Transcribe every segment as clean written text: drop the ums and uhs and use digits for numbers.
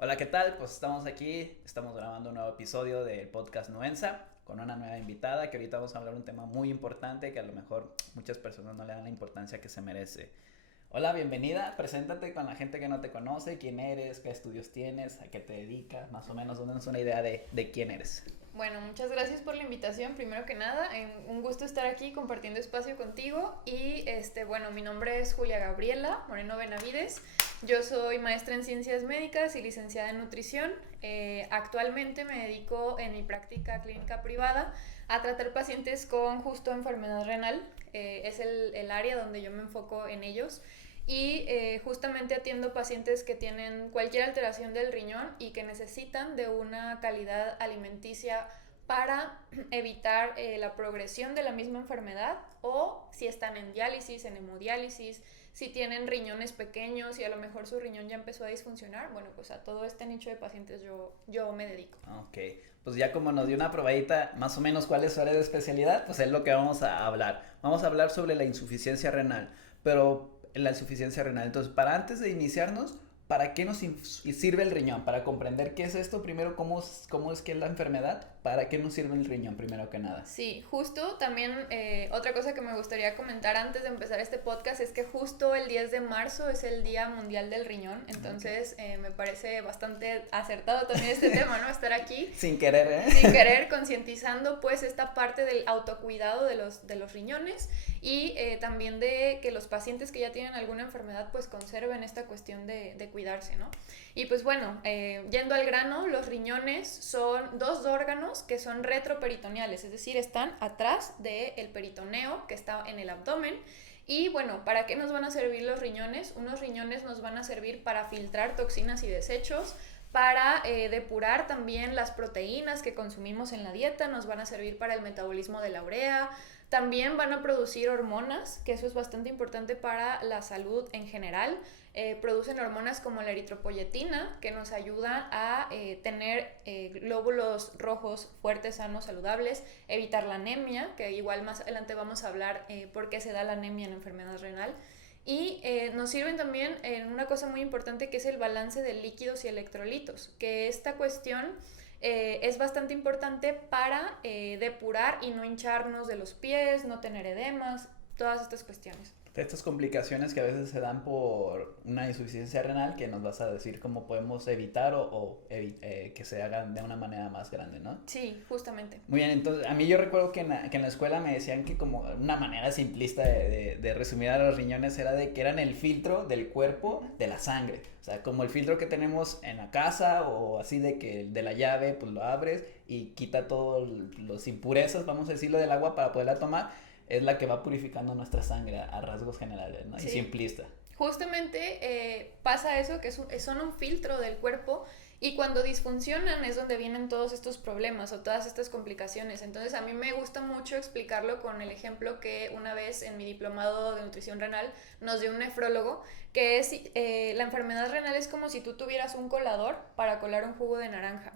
Hola, ¿qué tal? Pues estamos aquí, estamos grabando un nuevo episodio del podcast Nuenza con una nueva invitada que ahorita vamos a hablar un tema muy importante que a lo mejor muchas personas no le dan la importancia que se merece. Hola, bienvenida, preséntate con la gente que no te conoce, quién eres, qué estudios tienes, a qué te dedicas, más o menos, dónde una idea de quién eres. Bueno, muchas gracias por la invitación, primero que nada, un gusto estar aquí compartiendo espacio contigo y bueno, mi nombre es Julia Gabriela Moreno Benavides, yo soy maestra en ciencias médicas y licenciada en nutrición. Actualmente me dedico en mi práctica clínica privada a tratar pacientes con justo enfermedad renal. Es el área donde yo me enfoco en ellos y justamente atiendo pacientes que tienen cualquier alteración del riñón y que necesitan de una calidad alimenticia para evitar la progresión de la misma enfermedad, o si están en diálisis, en hemodiálisis, si tienen riñones pequeños y a lo mejor su riñón ya empezó a disfuncionar. Bueno, pues a todo este nicho de pacientes yo me dedico. Ok, pues ya como nos dio una probadita más o menos cuál es su área de especialidad, pues es lo que vamos a hablar. Vamos a hablar sobre la insuficiencia renal, pero la insuficiencia renal. Entonces, para antes de iniciarnos, ¿para qué nos sirve el riñón? Para comprender qué es esto, primero, cómo es que es la enfermedad, ¿para qué nos sirve el riñón, primero que nada? Sí, justo también otra cosa que me gustaría comentar antes de empezar este podcast es que justo el 10 de marzo es el Día Mundial del Riñón, entonces me parece bastante acertado también este tema, ¿no? Estar aquí Sin querer, ¿eh? sin querer concientizando pues esta parte del autocuidado de los riñones y también de que los pacientes que ya tienen alguna enfermedad pues conserven esta cuestión de cuidarse, ¿no? Y pues bueno, yendo al grano, los riñones son dos órganos que son retroperitoneales, es decir, están atrás del peritoneo que está en el abdomen. Y bueno, ¿para qué nos van a servir los riñones? Unos riñones nos van a servir para filtrar toxinas y desechos, para depurar también las proteínas que consumimos en la dieta, nos van a servir para el metabolismo de la urea, también van a producir hormonas, que eso es bastante importante para la salud en general. Producen hormonas como la eritropoyetina, que nos ayudan a tener glóbulos rojos fuertes, sanos, saludables, evitar la anemia, que igual más adelante vamos a hablar por qué se da la anemia en enfermedad renal. Y nos sirven también en una cosa muy importante que es el balance de líquidos y electrolitos, que esta cuestión es bastante importante para depurar y no hincharnos de los pies, no tener edemas, todas estas cuestiones. De estas complicaciones que a veces se dan por una insuficiencia renal, que nos vas a decir cómo podemos evitar que se hagan de una manera más grande, ¿no? Sí, justamente. Muy bien, entonces a mí yo recuerdo que en la escuela me decían que como una manera simplista de resumir a los riñones era de que eran el filtro del cuerpo de la sangre. O sea, como el filtro que tenemos en la casa o así de que de la llave pues lo abres y quita todas las impurezas, vamos a decirlo, del agua para poderla tomar, es la que va purificando nuestra sangre a rasgos generales, ¿no? Y Sí. simplista. Justamente pasa eso, que son un filtro del cuerpo y cuando disfuncionan es donde vienen todos estos problemas o todas estas complicaciones. Entonces a mí me gusta mucho explicarlo con el ejemplo que una vez en mi diplomado de nutrición renal nos dio un nefrólogo, que es la enfermedad renal es como si tú tuvieras un colador para colar un jugo de naranja.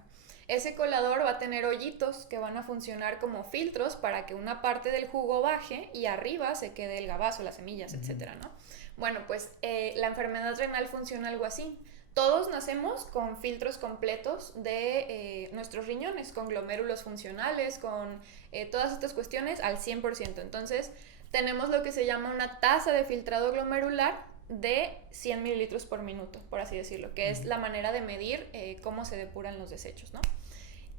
Ese colador va a tener hoyitos que van a funcionar como filtros para que una parte del jugo baje y arriba se quede el gabazo, las semillas, etcétera, ¿no? Bueno, pues la enfermedad renal funciona algo así. Todos nacemos con filtros completos de nuestros riñones, con glomérulos funcionales, con todas estas cuestiones al 100%. Entonces, tenemos lo que se llama una tasa de filtrado glomerular de 100 mililitros por minuto, por así decirlo, que es la manera de medir cómo se depuran los desechos, ¿no?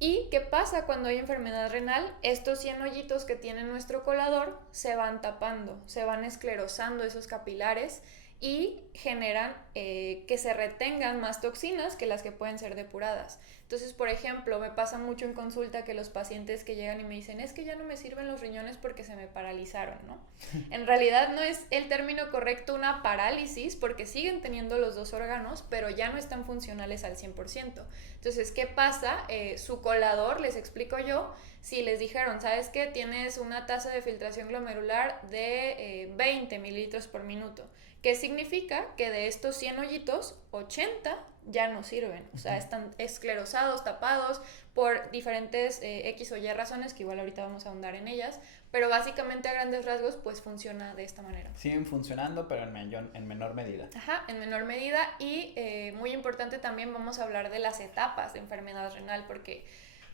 ¿Y qué pasa cuando hay enfermedad renal? Estos 100 hoyitos que tiene nuestro colador se van tapando, se van esclerosando esos capilares y generan que se retengan más toxinas que las que pueden ser depuradas. Entonces, por ejemplo, me pasa mucho en consulta que los pacientes que llegan y me dicen, es que ya no me sirven los riñones porque se me paralizaron, ¿no? En realidad no es el término correcto una parálisis porque siguen teniendo los dos órganos, pero ya no están funcionales al 100%. Entonces, ¿qué pasa? Su colador, les explico yo, si les dijeron, ¿sabes qué? Tienes una tasa de filtración glomerular de 20 mililitros por minuto. ¿Qué significa? Que de estos 100 hoyitos, 80 ya no sirven, o sea, están esclerosados, tapados por diferentes X o Y razones, que igual ahorita vamos a ahondar en ellas, pero básicamente a grandes rasgos pues funciona de esta manera. Siguen funcionando, pero en menor medida. Ajá, en menor medida, y muy importante también vamos a hablar de las etapas de enfermedad renal, porque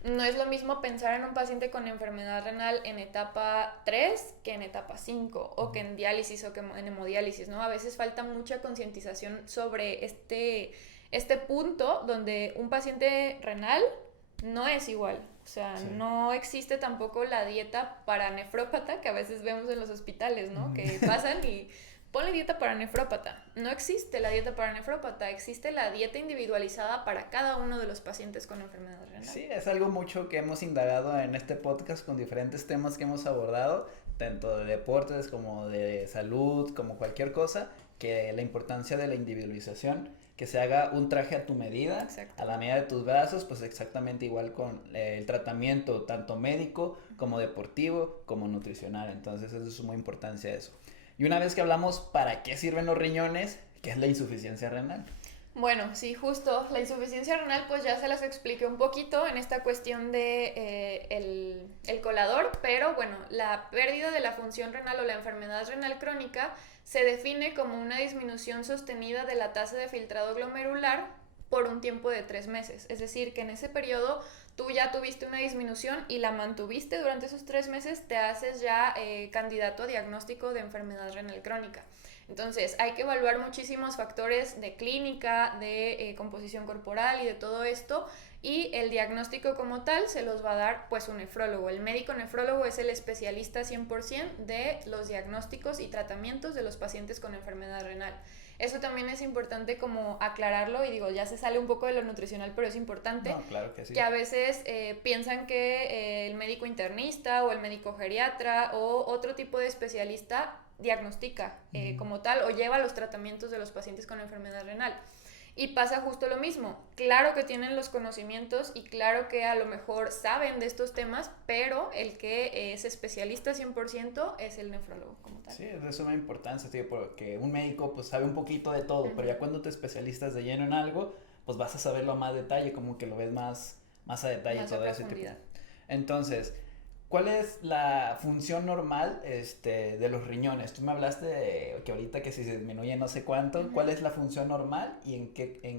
no es lo mismo pensar en un paciente con enfermedad renal en etapa 3 que en etapa 5, o que en diálisis o que en hemodiálisis, ¿no? A veces falta mucha concientización sobre este punto donde un paciente renal no es igual. O sea, sí, no existe tampoco la dieta para nefrópata que a veces vemos en los hospitales, ¿no? Que pasan y ponle dieta para nefrópata. No existe la dieta para nefrópata, existe la dieta individualizada para cada uno de los pacientes con enfermedad renal. Sí, es algo mucho que hemos indagado en este podcast con diferentes temas que hemos abordado, tanto de deportes como de salud, como cualquier cosa, que la importancia de la individualización, que se haga un traje a tu medida, a la medida de tus brazos, pues exactamente igual con el tratamiento, tanto médico como deportivo, como nutricional. Entonces eso es muy importancia eso. Y una vez que hablamos para qué sirven los riñones, ¿qué es la insuficiencia renal? Bueno, sí, justo, la insuficiencia renal pues ya se las expliqué un poquito en esta cuestión de el colador, pero bueno, la pérdida de la función renal o la enfermedad renal crónica se define como una disminución sostenida de la tasa de filtrado glomerular por un tiempo de 3 meses, es decir, que en ese periodo tú ya tuviste una disminución y la mantuviste durante esos 3 meses, te haces ya candidato a diagnóstico de enfermedad renal crónica. Entonces, hay que evaluar muchísimos factores de clínica, de composición corporal y de todo esto, y el diagnóstico como tal se los va a dar pues un nefrólogo. El médico nefrólogo es el especialista 100% de los diagnósticos y tratamientos de los pacientes con enfermedad renal. Eso también es importante como aclararlo, y digo, ya se sale un poco de lo nutricional, pero es importante. No, claro que sí. Que a veces piensan que el médico internista o el médico geriatra o otro tipo de especialista diagnostica como tal o lleva los tratamientos de los pacientes con enfermedad renal. Y pasa justo lo mismo. Claro que tienen los conocimientos y claro que a lo mejor saben de estos temas, pero el que es especialista 100% es el nefrólogo como tal. Sí, es de suma importancia, tío, porque un médico pues sabe un poquito de todo, pero ya cuando te especialistas de lleno en algo, pues vas a saberlo a más detalle, como que lo ves más a detalle, más todo ese tipo. Entonces, ¿cuál es la función normal de los riñones? Tú me hablaste de que ahorita que si se disminuye no sé cuánto, ¿cuál es la función normal y en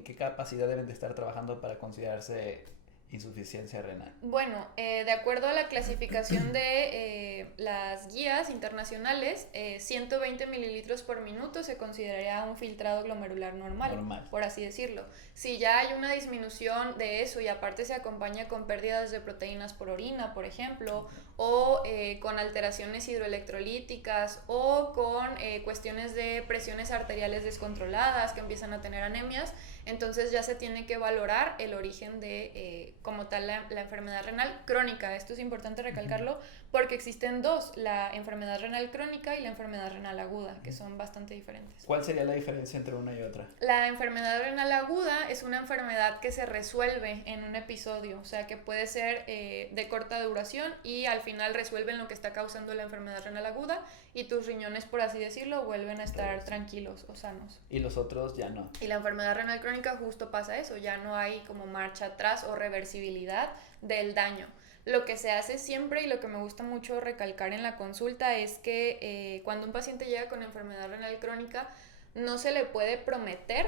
qué capacidad deben de estar trabajando para considerarse insuficiencia renal? Bueno, de acuerdo a la clasificación de las guías internacionales, 120 mililitros por minuto se consideraría un filtrado glomerular normal, por así decirlo. Si ya hay una disminución de eso y aparte se acompaña con pérdidas de proteínas por orina, por ejemplo, o con alteraciones hidroelectrolíticas o con cuestiones de presiones arteriales descontroladas que empiezan a tener anemias, entonces ya se tiene que valorar el origen de como tal la enfermedad renal crónica. Esto es importante recalcarlo porque existen dos, la enfermedad renal crónica y la enfermedad renal aguda, que son bastante diferentes. ¿Cuál sería la diferencia entre una y otra? La enfermedad renal aguda es una enfermedad que se resuelve en un episodio, o sea que puede ser de corta duración y al final resuelven lo que está causando la enfermedad renal aguda y tus riñones, por así decirlo, vuelven a estar tranquilos o sanos. Y los otros ya no. Y la enfermedad renal crónica justo pasa eso, ya no hay como marcha atrás o reversibilidad del daño. Lo que se hace siempre y lo que me gusta mucho recalcar en la consulta es que cuando un paciente llega con enfermedad renal crónica no se le puede prometer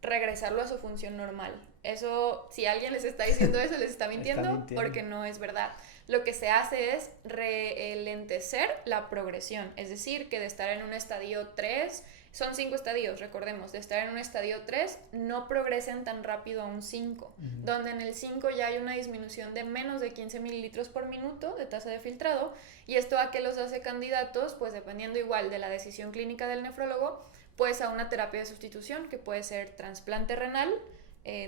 regresarlo a su función normal. Eso, si alguien les está diciendo eso, les está mintiendo porque no es verdad. Lo que se hace es relentecer la progresión, es decir, que de estar en un estadio 3, son 5 estadios, recordemos, de estar en un estadio 3, no progresen tan rápido a un 5, donde en el 5 ya hay una disminución de menos de 15 mililitros por minuto de tasa de filtrado, y esto a qué los hace candidatos, pues dependiendo igual de la decisión clínica del nefrólogo, pues a una terapia de sustitución que puede ser trasplante renal,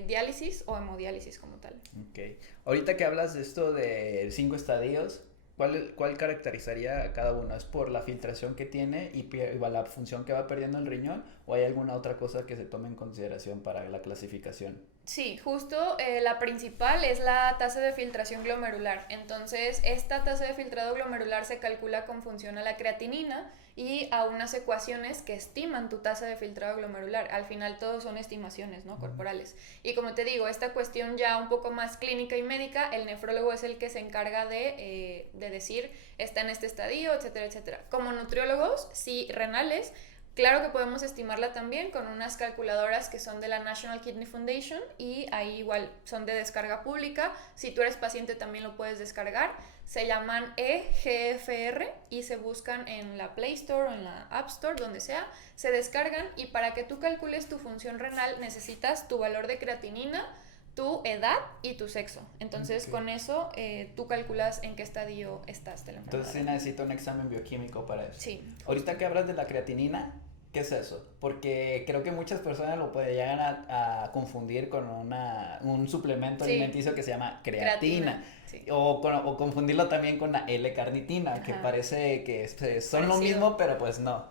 diálisis o hemodiálisis como tal. Ok. Ahorita que hablas de esto de 5 estadios, ¿cuál caracterizaría a cada uno? ¿Es por la filtración que tiene y la función que va perdiendo el riñón? ¿O hay alguna otra cosa que se tome en consideración para la clasificación? Sí, justo la principal es la tasa de filtración glomerular. Entonces, esta tasa de filtrado glomerular se calcula con función a la creatinina y a unas ecuaciones que estiman tu tasa de filtrado glomerular. Al final, todos son estimaciones, ¿no? Corporales. Y como te digo, esta cuestión ya un poco más clínica y médica, el nefrólogo es el que se encarga de decir, está en este estadio, etcétera, etcétera. Como nutriólogos, sí, renales. Claro que podemos estimarla también con unas calculadoras que son de la National Kidney Foundation y ahí igual son de descarga pública. Si tú eres paciente también lo puedes descargar. Se llaman eGFR y se buscan en la Play Store o en la App Store, donde sea. Se descargan y para que tú calcules tu función renal necesitas tu valor de creatinina, tu edad y tu sexo. Entonces, con eso tú calculas en qué estadio estás de la enfermedad. Entonces, sí necesito un examen bioquímico para eso. Sí. Ahorita que hablas de la creatinina, ¿qué es eso? Porque creo que muchas personas lo pueden llegar a confundir con un suplemento alimenticio que se llama creatina. Sí. O confundirlo también con la L-carnitina, que parece que son lo mismo, pero pues no.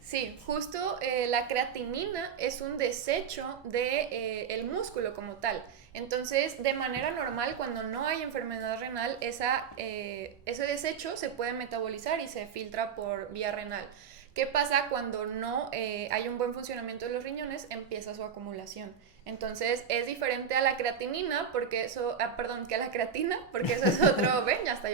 Sí, justo la creatinina es un desecho de el músculo como tal. Entonces, de manera normal, cuando no hay enfermedad renal, ese desecho se puede metabolizar y se filtra por vía renal. ¿Qué pasa cuando no hay un buen funcionamiento de los riñones? Empieza su acumulación. Entonces, es diferente a la creatinina, porque eso, que a la creatina, porque eso es otro, ven, hasta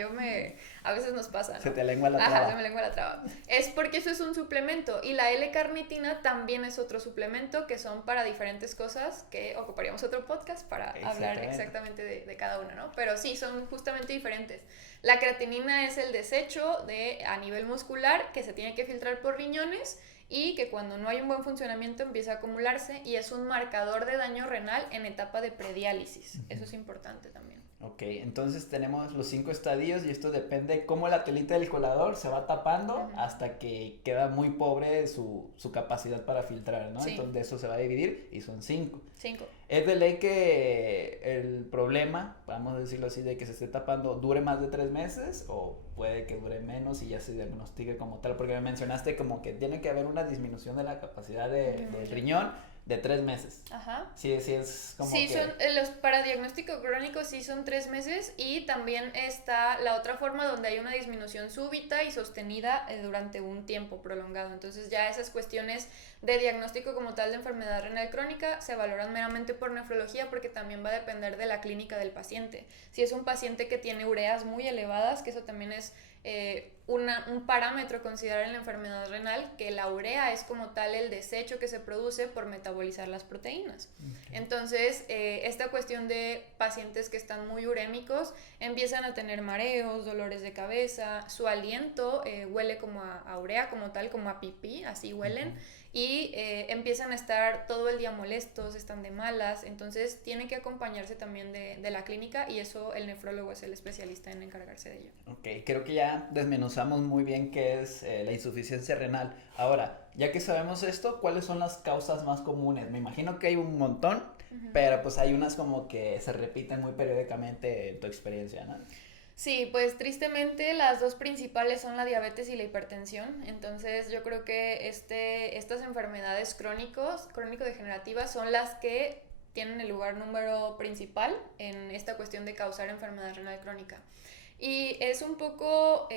a veces nos pasa, ¿no? Se te lengua la traba. Ajá, se me lengua la traba. Es porque eso es un suplemento, y la L-carnitina también es otro suplemento, que son para diferentes cosas, que ocuparíamos otro podcast para hablar exactamente de cada una, ¿no? Pero sí, son justamente diferentes. La creatinina es el desecho a nivel muscular que se tiene que filtrar por riñones y que cuando no hay un buen funcionamiento empieza a acumularse y es un marcador de daño renal en etapa de prediálisis. Eso es importante también. Ok, entonces tenemos los 5 estadios y esto depende cómo la telita del colador se va tapando hasta que queda muy pobre su capacidad para filtrar, ¿no? Sí. Entonces de eso se va a dividir y son 5. 5. Es de ley que el problema, vamos a decirlo así, de que se esté tapando dure más de 3 meses o puede que dure menos y ya se diagnostique como tal, porque me mencionaste como que tiene que haber una disminución de la capacidad del riñón de 3 meses. Ajá. Sí, es como sí, que... para diagnóstico crónico sí son 3 meses y también está la otra forma donde hay una disminución súbita y sostenida durante un tiempo prolongado. Entonces ya esas cuestiones de diagnóstico como tal de enfermedad renal crónica se valoran meramente por nefrología porque también va a depender de la clínica del paciente. Si es un paciente que tiene ureas muy elevadas, que eso también es un parámetro considerar en la enfermedad renal, que la urea es como tal el desecho que se produce por metabolizar las proteínas. Okay. Entonces, esta cuestión de pacientes que están muy urémicos empiezan a tener mareos, dolores de cabeza, su aliento huele como a urea como tal, como a pipí, así huelen. Y empiezan a estar todo el día molestos, están de malas, entonces tiene que acompañarse también de la clínica y eso el nefrólogo es el especialista en encargarse de ello. Ok, creo que ya desmenuzamos muy bien qué es la insuficiencia renal. Ahora, ya que sabemos esto, ¿cuáles son las causas más comunes? Me imagino que hay un montón, pero pues hay unas como que se repiten muy periódicamente en tu experiencia, ¿no? Sí, pues tristemente las dos principales son la diabetes y la hipertensión, entonces yo creo que estas enfermedades crónico-degenerativas son las que tienen el lugar número principal en esta cuestión de causar enfermedad renal crónica. Y es un poco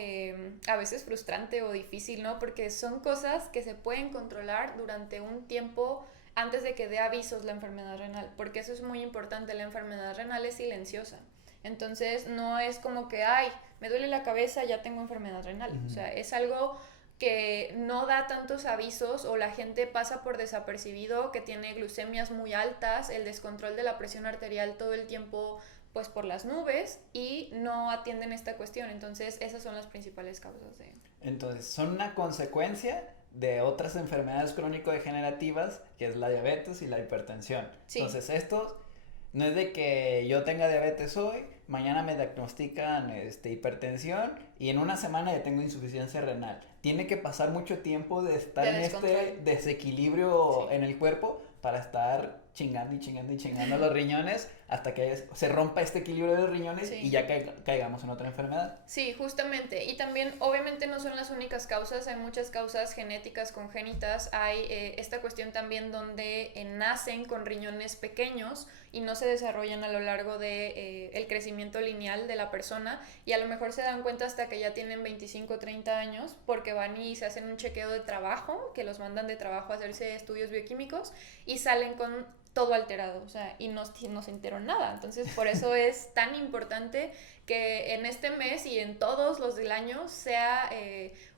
a veces frustrante o difícil, ¿no? Porque son cosas que se pueden controlar durante un tiempo antes de que dé avisos la enfermedad renal, porque eso es muy importante, la enfermedad renal es silenciosa. Entonces no es como que, ay, me duele la cabeza, ya tengo enfermedad renal. O sea, es algo que no da tantos avisos o la gente pasa por desapercibido, que tiene glucemias muy altas, el descontrol de la presión arterial todo el tiempo pues por las nubes y no atienden esta cuestión. Entonces esas son las principales causas de... Entonces son una consecuencia de otras enfermedades crónico-degenerativas que es la diabetes y la hipertensión. Sí. Entonces estos... No es de que yo tenga diabetes hoy, mañana me diagnostican hipertensión y en una semana ya tengo insuficiencia renal. Tiene que pasar mucho tiempo de estar en este desequilibrio en el cuerpo para estar chingando y chingando y chingando los riñones hasta que se rompa este equilibrio de los riñones y ya caigamos en otra enfermedad. Sí, justamente. Y también, obviamente, no son las únicas causas, hay muchas causas genéticas, congénitas. Hay esta cuestión también donde nacen con riñones pequeños y no se desarrollan a lo largo de el crecimiento lineal de la persona, y a lo mejor se dan cuenta hasta que ya tienen 25 o 30 años porque van y se hacen un chequeo de trabajo, que los mandan de trabajo a hacerse estudios bioquímicos y salen con todo alterado, o sea, y no se enteró nada. Entonces, por eso es tan importante que en este mes y en todos los del año sea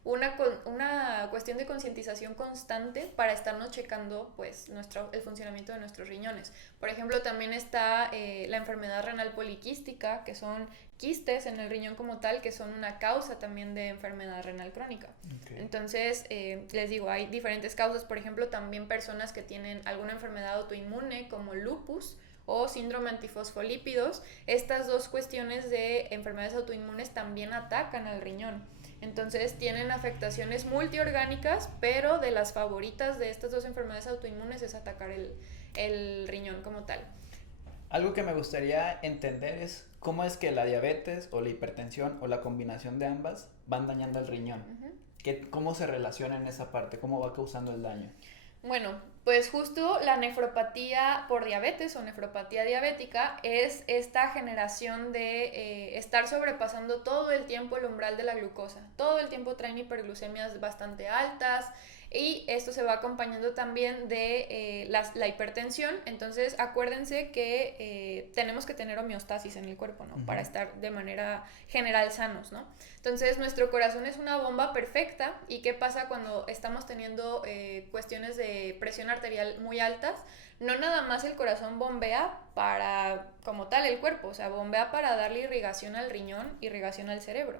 una cuestión de concientización constante para estarnos checando, pues, el funcionamiento de nuestros riñones. Por ejemplo, también está la enfermedad renal poliquística, que son quistes en el riñón como tal, que son una causa también de enfermedad renal crónica. Okay. Entonces, les digo, hay diferentes causas. Por ejemplo, también personas que tienen alguna enfermedad autoinmune como lupus o síndrome antifosfolípidos. Estas dos cuestiones de enfermedades autoinmunes también atacan al riñón. Entonces tienen afectaciones multiorgánicas, pero de las favoritas de estas dos enfermedades autoinmunes es atacar el riñón como tal. Algo que me gustaría entender es cómo es que la diabetes o la hipertensión o la combinación de ambas van dañando el riñón. ¿Cómo se relaciona en esa parte? ¿Cómo va causando el daño? Bueno, pues justo la nefropatía por diabetes o nefropatía diabética es esta generación de estar sobrepasando todo el tiempo el umbral de la glucosa. Todo el tiempo traen hiperglucemias bastante altas, y esto se va acompañando también de la hipertensión. Entonces acuérdense que tenemos que tener homeostasis en el cuerpo, ¿no? Para estar de manera general sanos, ¿no? Entonces nuestro corazón es una bomba perfecta. ¿Y qué pasa cuando estamos teniendo cuestiones de presión arterial muy altas? No nada más el corazón bombea para, como tal, el cuerpo, o sea, bombea para darle irrigación al riñón, irrigación al cerebro.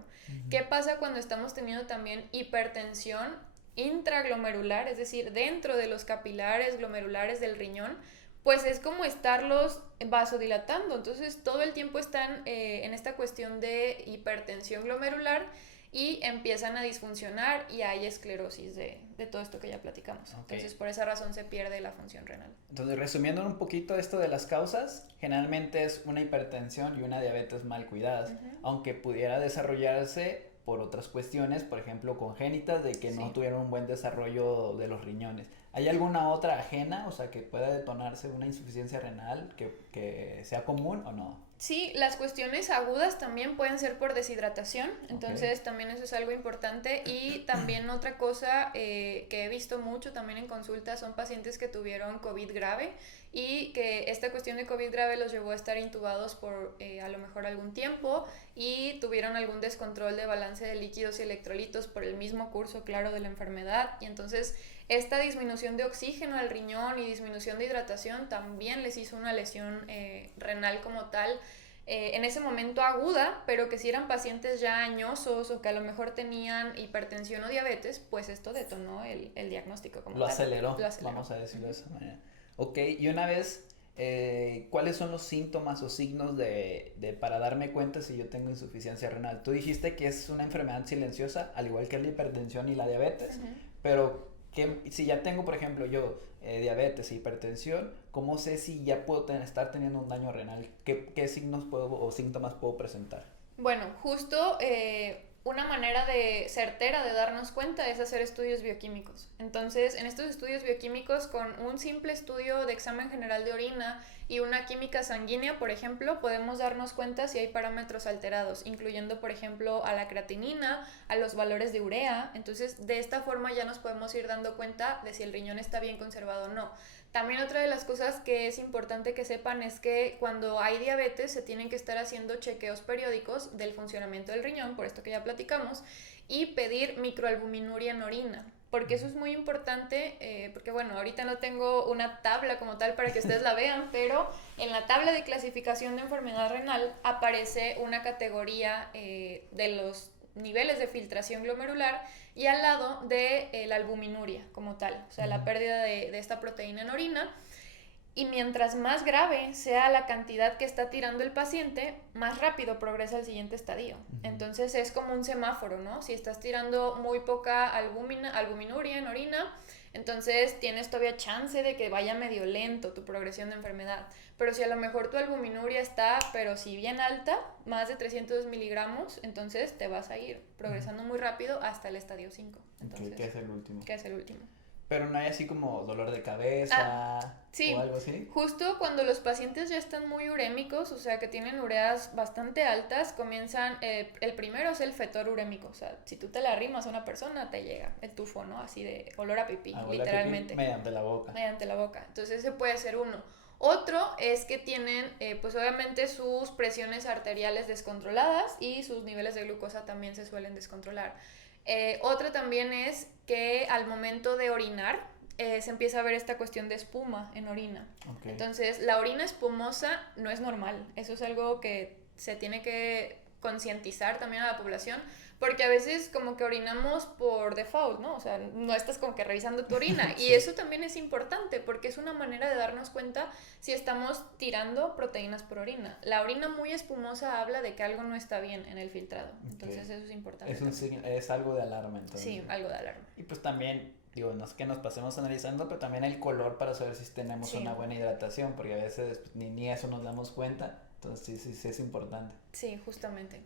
¿Qué pasa cuando estamos teniendo también hipertensión intraglomerular, es decir, dentro de los capilares glomerulares del riñón? Pues es como estarlos vasodilatando. Entonces todo el tiempo están en esta cuestión de hipertensión glomerular y empiezan a disfuncionar y hay esclerosis de todo esto que ya platicamos. Okay. Entonces por esa razón se pierde la función renal. Entonces, resumiendo un poquito esto de las causas, generalmente es una hipertensión y una diabetes mal cuidadas, aunque pudiera desarrollarse por otras cuestiones, por ejemplo, congénitas, de que no tuvieron un buen desarrollo de los riñones. ¿Hay alguna otra ajena, o sea, que pueda detonarse una insuficiencia renal que sea común o no? Sí, las cuestiones agudas también pueden ser por deshidratación, entonces también eso es algo importante. Y también otra cosa que he visto mucho también en consulta son pacientes que tuvieron COVID grave y que esta cuestión de COVID grave los llevó a estar intubados por a lo mejor algún tiempo y tuvieron algún descontrol de balance de líquidos y electrolitos por el mismo curso, claro, de la enfermedad. Y entonces esta disminución de oxígeno al riñón y disminución de hidratación también les hizo una lesión renal como tal, en ese momento aguda, pero que si eran pacientes ya añosos o que a lo mejor tenían hipertensión o diabetes, pues esto detonó el diagnóstico como tal. Lo aceleró, vamos a decirlo de esa manera. Ok, y una vez, ¿cuáles son los síntomas o signos para darme cuenta si yo tengo insuficiencia renal? Tú dijiste que es una enfermedad silenciosa, al igual que la hipertensión y la diabetes, pero si ya tengo, por ejemplo, yo diabetes e hipertensión, ¿cómo sé si ya puedo estar teniendo un daño renal? ¿Qué signos o síntomas puedo presentar? Bueno, justo una manera certera de darnos cuenta es hacer estudios bioquímicos. Entonces, en estos estudios bioquímicos, con un simple estudio de examen general de orina y una química sanguínea, por ejemplo, podemos darnos cuenta si hay parámetros alterados, incluyendo, por ejemplo, a la creatinina, a los valores de urea. Entonces, de esta forma ya nos podemos ir dando cuenta de si el riñón está bien conservado o no. También otra de las cosas que es importante que sepan es que cuando hay diabetes se tienen que estar haciendo chequeos periódicos del funcionamiento del riñón, por esto que ya platicamos, y pedir microalbuminuria en orina, porque eso es muy importante, porque bueno, ahorita no tengo una tabla como tal para que ustedes la vean, pero en la tabla de clasificación de enfermedad renal aparece una categoría de los niveles de filtración glomerular y al lado de la albuminuria como tal, o sea, la pérdida de esta proteína en orina. Y mientras más grave sea la cantidad que está tirando el paciente, más rápido progresa al siguiente estadio. Entonces es como un semáforo, ¿no? Si estás tirando muy poca albuminuria en orina, entonces tienes todavía chance de que vaya medio lento tu progresión de enfermedad. Pero si a lo mejor tu albuminuria está, pero si bien alta, más de 300 miligramos, entonces te vas a ir progresando muy rápido hasta el estadio 5. Entonces, ¿Qué es el último? ¿Qué es el último? Pero no hay así como dolor de cabeza sí, o algo así. Justo cuando los pacientes ya están muy urémicos, o sea que tienen ureas bastante altas, comienzan, el primero es el fetor urémico, o sea, si tú te la arrimas a una persona, te llega el tufo, ¿no? Así de olor a pipí, literalmente. Mediante la boca. Mediante la boca. Entonces ese puede ser uno. Otro es que tienen, pues obviamente sus presiones arteriales descontroladas y sus niveles de glucosa también se suelen descontrolar. Otro también es que al momento de orinar se empieza a ver esta cuestión de espuma en orina. Okay. Entonces, la orina espumosa no es normal. Eso es algo que se tiene que concientizar también a la población, porque a veces como que orinamos por default, ¿no? O sea, no estás como que revisando tu orina. Sí. Y eso también es importante, porque es una manera de darnos cuenta si estamos tirando proteínas por orina. La orina muy espumosa habla de que algo no está bien en el filtrado. Entonces, eso es importante. Es algo de alarma, entonces. Sí, algo de alarma. Y pues también, digo, no es que nos pasemos analizando, pero también el color para saber si tenemos una buena hidratación, porque a veces pues, ni eso nos damos cuenta. Entonces sí es importante. Sí, justamente.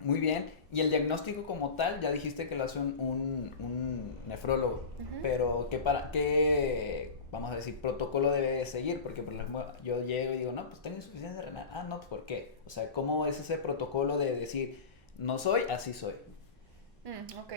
Muy bien, y el diagnóstico como tal, ya dijiste que lo hace un nefrólogo, pero ¿qué, vamos a decir, protocolo debe seguir? Porque por ejemplo, yo llego y digo, no, pues tengo insuficiencia renal, no, pues ¿por qué? O sea, ¿cómo es ese protocolo de decir, no soy, así soy? Ok.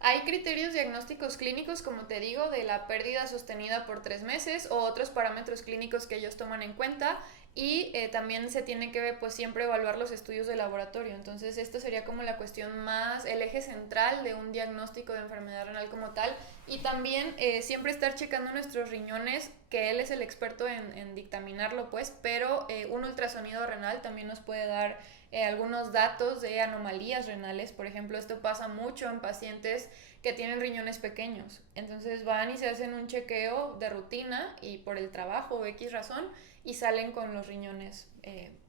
Hay criterios diagnósticos clínicos, como te digo, de la pérdida sostenida por 3 meses o otros parámetros clínicos que ellos toman en cuenta, y también se tiene que pues siempre evaluar los estudios de laboratorio. Entonces esto sería como la cuestión más, el eje central de un diagnóstico de enfermedad renal como tal, y también siempre estar checando nuestros riñones, que él es el experto en dictaminarlo pues, pero un ultrasonido renal también nos puede dar algunos datos de anomalías renales. Por ejemplo, esto pasa mucho en pacientes que tienen riñones pequeños. Entonces van y se hacen un chequeo de rutina y por el trabajo o X razón y salen con los riñones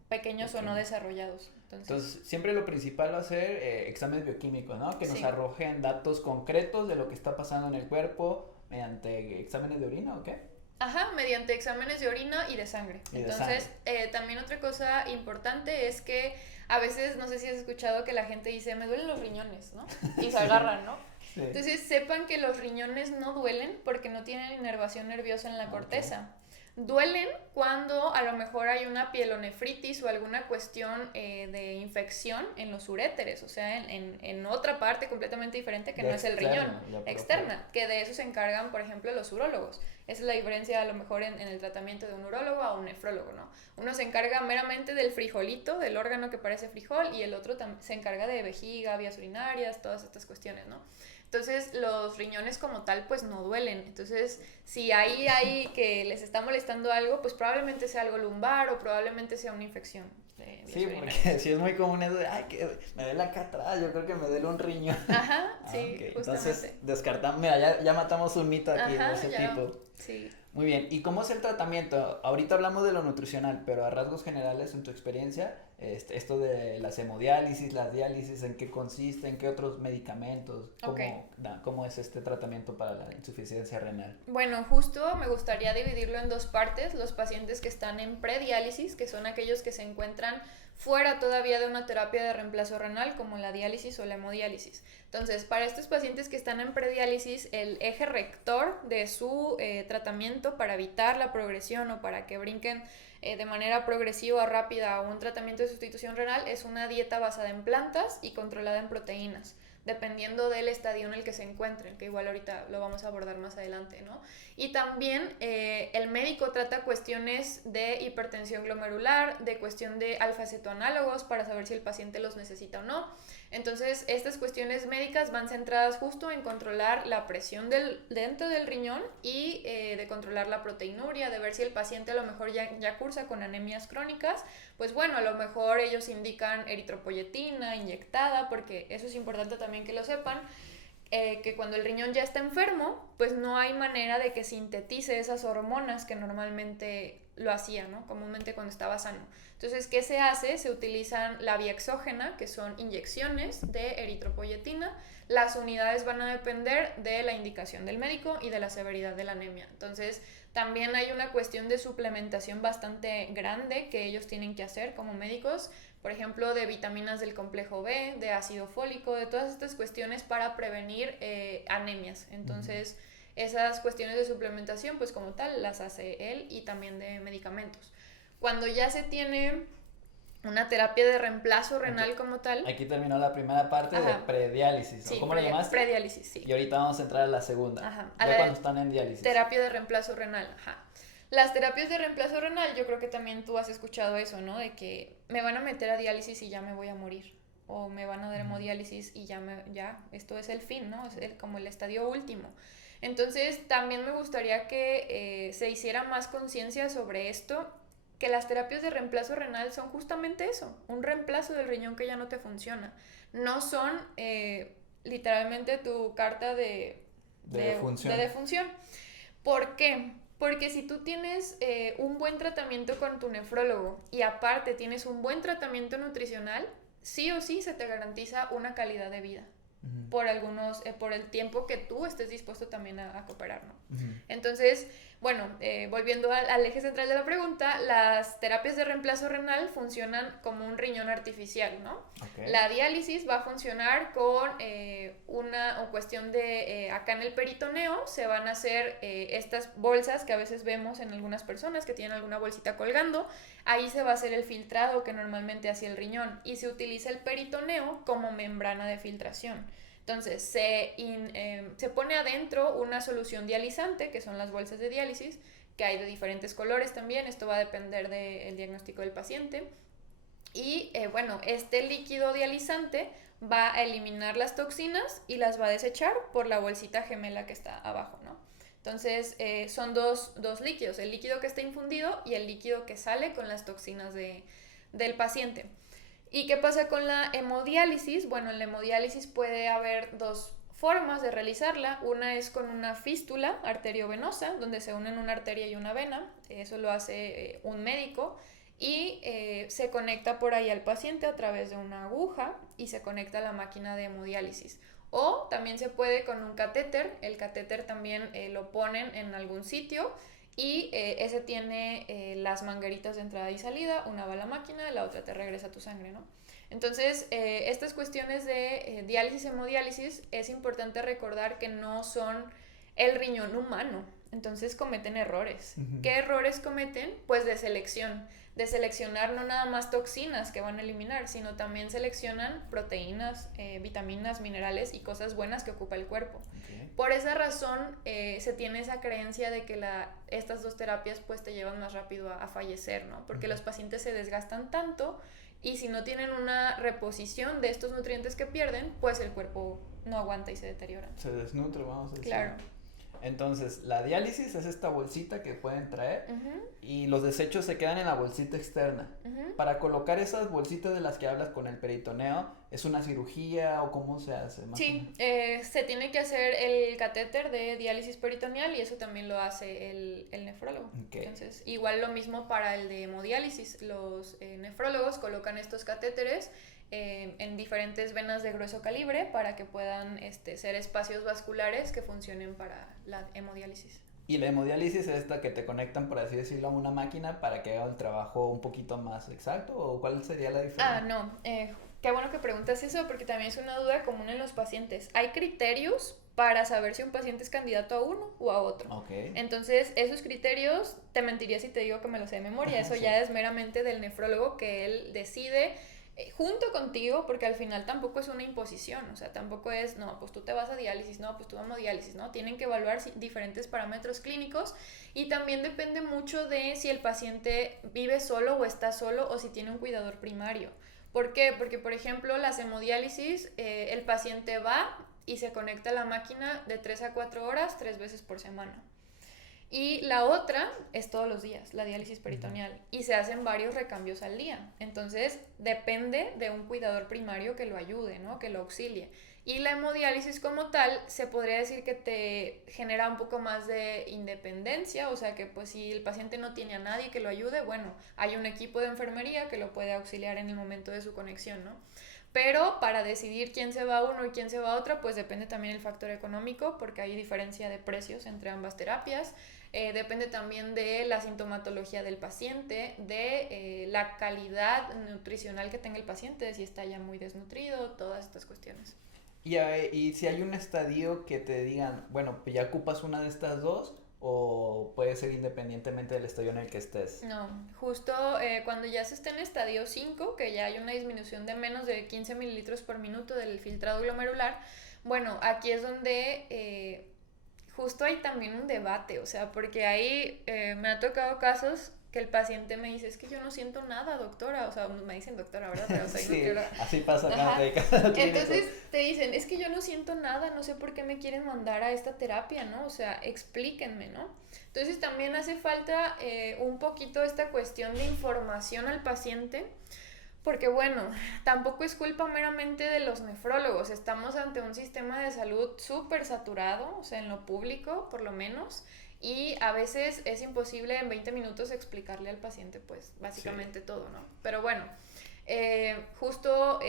pequeños o no desarrollados. Entonces siempre lo principal va a ser exámenes bioquímicos, ¿no? Que nos arrojen datos concretos de lo que está pasando en el cuerpo mediante exámenes de orina, ¿o qué? Ajá, mediante exámenes de orina y de sangre. Entonces, también otra cosa importante es que a veces, no sé si has escuchado que la gente dice, me duelen los riñones, ¿no? Y se agarran, ¿no? Sí. Entonces, sepan que los riñones no duelen porque no tienen inervación nerviosa en la corteza. Duelen cuando a lo mejor hay una pielonefritis o alguna cuestión de infección en los uréteres, o sea, en otra parte completamente diferente que no es el riñón, externa, que de eso se encargan, por ejemplo, los urólogos. Esa es la diferencia a lo mejor en el tratamiento de un urólogo a un nefrólogo, ¿no? Uno se encarga meramente del frijolito, del órgano que parece frijol, y el otro se encarga de vejiga, vías urinarias, todas estas cuestiones, ¿no? Entonces, los riñones como tal, pues no duelen. Entonces, si ahí hay que les está molestando algo, pues probablemente sea algo lumbar o probablemente sea una infección. Sí, porque sí es muy común eso de, ay, que me duele acá atrás, yo creo que me duele un riñón. Ajá, sí, okay. Justamente. Entonces, descartamos, mira, ya matamos un mito aquí de ese tipo. Sí. Muy bien, ¿y cómo es el tratamiento? Ahorita hablamos de lo nutricional, pero a rasgos generales, en tu experiencia, esto de las hemodiálisis, las diálisis, ¿en qué consiste? ¿En qué otros medicamentos? ¿Cómo es este tratamiento para la insuficiencia renal? Bueno, justo me gustaría dividirlo en dos partes. Los pacientes que están en prediálisis, que son aquellos que se encuentran fuera todavía de una terapia de reemplazo renal, como la diálisis o la hemodiálisis. Entonces, para estos pacientes que están en prediálisis, el eje rector de su tratamiento para evitar la progresión o para que brinquen de manera progresiva o rápida a un tratamiento de sustitución renal es una dieta basada en plantas y controlada en proteínas, dependiendo del estadio en el que se encuentren, que igual ahorita lo vamos a abordar más adelante, ¿no? Y también el médico trata cuestiones de hipertensión glomerular, de cuestión de alfa-cetoanálogos para saber si el paciente los necesita o no. Entonces, estas cuestiones médicas van centradas justo en controlar la presión dentro del riñón y de controlar la proteinuria, de ver si el paciente a lo mejor ya cursa con anemias crónicas. Pues bueno, a lo mejor ellos indican eritropoyetina inyectada, porque eso es importante también que lo sepan. que cuando el riñón ya está enfermo, pues no hay manera de que sintetice esas hormonas que normalmente lo hacía, ¿no? Comúnmente cuando estaba sano. Entonces, ¿qué se hace? Se utilizan la vía exógena, que son inyecciones de eritropoyetina. Las unidades van a depender de la indicación del médico y de la severidad de la anemia. Entonces, también hay una cuestión de suplementación bastante grande que ellos tienen que hacer como médicos, por ejemplo, de vitaminas del complejo B, de ácido fólico, de todas estas cuestiones para prevenir anemias. Entonces, esas cuestiones de suplementación, pues como tal, las hace él, y también de medicamentos. Cuando ya se tiene una terapia de reemplazo renal como tal. Aquí terminó la primera parte. Ajá. De prediálisis. Sí, ¿Cómo la llamaste? Prediálisis, sí. Y ahorita vamos a entrar a la segunda. Ajá. Ya cuando están en diálisis. Terapia de reemplazo renal, ajá. Las terapias de reemplazo renal, yo creo que también tú has escuchado eso, ¿no? De que me van a meter a diálisis y ya me voy a morir. O me van a dar hemodiálisis y ya, esto es el fin, ¿no? Es como el estadio último. Entonces, también me gustaría que se hiciera más conciencia sobre esto, que las terapias de reemplazo renal son justamente eso, un reemplazo del riñón que ya no te funciona. No son literalmente tu carta de defunción. ¿Por qué? Porque si tú tienes un buen tratamiento con tu nefrólogo y aparte tienes un buen tratamiento nutricional, sí o sí se te garantiza una calidad de vida. Por el tiempo que tú estés dispuesto también a cooperar, ¿no? Entonces, bueno, volviendo al eje central de la pregunta, las terapias de reemplazo renal funcionan como un riñón artificial, ¿no? Okay. La diálisis va a funcionar con una cuestión de, acá en el peritoneo se van a hacer estas bolsas que a veces vemos en algunas personas que tienen alguna bolsita colgando, ahí se va a hacer el filtrado que normalmente hacía el riñón y se utiliza el peritoneo como membrana de filtración. Entonces, se pone adentro una solución dializante, que son las bolsas de diálisis, que hay de diferentes colores también, esto va a depender del diagnóstico del paciente. Y bueno, este líquido dializante va a eliminar las toxinas y las va a desechar por la bolsita gemela que está abajo, ¿no? Entonces, son dos líquidos, el líquido que está infundido y el líquido que sale con las toxinas del paciente. ¿Y qué pasa con la hemodiálisis? Bueno, en la hemodiálisis puede haber dos formas de realizarla. Una es con una fístula arteriovenosa, donde se unen una arteria y una vena. Eso lo hace un médico. Y se conecta por ahí al paciente a través de una aguja y se conecta a la máquina de hemodiálisis. O también se puede con un catéter. El catéter también lo ponen en algún sitio. Y ese tiene las mangueritas de entrada y salida, una va a la máquina, la otra te regresa tu sangre, ¿no? Entonces, estas cuestiones de diálisis y hemodiálisis es importante recordar que no son el riñón humano, entonces cometen errores. ¿Qué errores cometen? Pues de seleccionar no nada más toxinas que van a eliminar, sino también seleccionan proteínas, vitaminas, minerales y cosas buenas que ocupa el cuerpo. Okay. Por esa razón se tiene esa creencia de que estas dos terapias pues te llevan más rápido a fallecer, ¿no? Porque los pacientes se desgastan tanto y si no tienen una reposición de estos nutrientes que pierden, pues el cuerpo no aguanta y se deteriora. Se desnutre, vamos a decir. Claro. Entonces, la diálisis es esta bolsita que pueden traer y los desechos se quedan en la bolsita externa. Para colocar esas bolsitas de las que hablas con el peritoneo, ¿es una cirugía o cómo se hace? Sí, se tiene que hacer el catéter de diálisis peritoneal y eso también lo hace el nefrólogo. Okay. Entonces, igual lo mismo para el de hemodiálisis. Los nefrólogos colocan estos catéteres en diferentes venas de grueso calibre para que puedan ser espacios vasculares que funcionen para la hemodiálisis. Y la hemodiálisis es esta que te conectan, por así decirlo, a una máquina para que haga el trabajo un poquito más exacto, ¿o cuál sería la diferencia? No, qué bueno que preguntas eso porque también es una duda común en los pacientes. Hay criterios para saber si un paciente es candidato a uno o a otro. Okay. Entonces, esos criterios, te mentiría si te digo que me los sé de memoria, eso sí. Ya es meramente del nefrólogo que él decide junto contigo, porque al final tampoco es una imposición, o sea, tampoco es, no, pues tú te vas a diálisis, no, pues tú vamos a diálisis, ¿no? Tienen que evaluar diferentes parámetros clínicos y también depende mucho de si el paciente vive solo o está solo o si tiene un cuidador primario. ¿Por qué? Porque, por ejemplo, las hemodiálisis, el paciente va y se conecta a la máquina de 3 a 4 horas, 3 veces por semana. Y la otra es todos los días, la diálisis peritoneal, y se hacen varios recambios al día. Entonces, depende de un cuidador primario que lo ayude, ¿no? Que lo auxilie. Y la hemodiálisis como tal se podría decir que te genera un poco más de independencia, o sea que pues si el paciente no tiene a nadie que lo ayude, bueno, hay un equipo de enfermería que lo puede auxiliar en el momento de su conexión, ¿no? Pero para decidir quién se va a uno y quién se va a otra, pues depende también el factor económico, porque hay diferencia de precios entre ambas terapias. Depende también de la sintomatología del paciente, de la calidad nutricional que tenga el paciente, si está ya muy desnutrido, todas estas cuestiones. Y si hay un estadio que te digan, bueno, pues ya ocupas una de estas dos, o puede ser independientemente del estadio en el que estés. No, justo cuando ya se está en estadio 5, que ya hay una disminución de menos de 15 mililitros por minuto del filtrado glomerular, bueno, aquí es donde justo hay también un debate, o sea, porque ahí me ha tocado casos que el paciente me dice, es que yo no siento nada, doctora, o sea, me dicen doctora, ¿verdad? Pero soy Sí, nutrióloga. así pasa acá Ajá. de cada clínico. Entonces te dicen, es que yo no siento nada, no sé por qué me quieren mandar a esta terapia, ¿no? O sea, explíquenme, ¿no? Entonces también hace falta un poquito esta cuestión de información al paciente, porque bueno, tampoco es culpa meramente de los nefrólogos, estamos ante un sistema de salud súper saturado, o sea, en lo público por lo menos, y a veces es imposible en 20 minutos explicarle al paciente pues básicamente todo, ¿no? Pero bueno, justo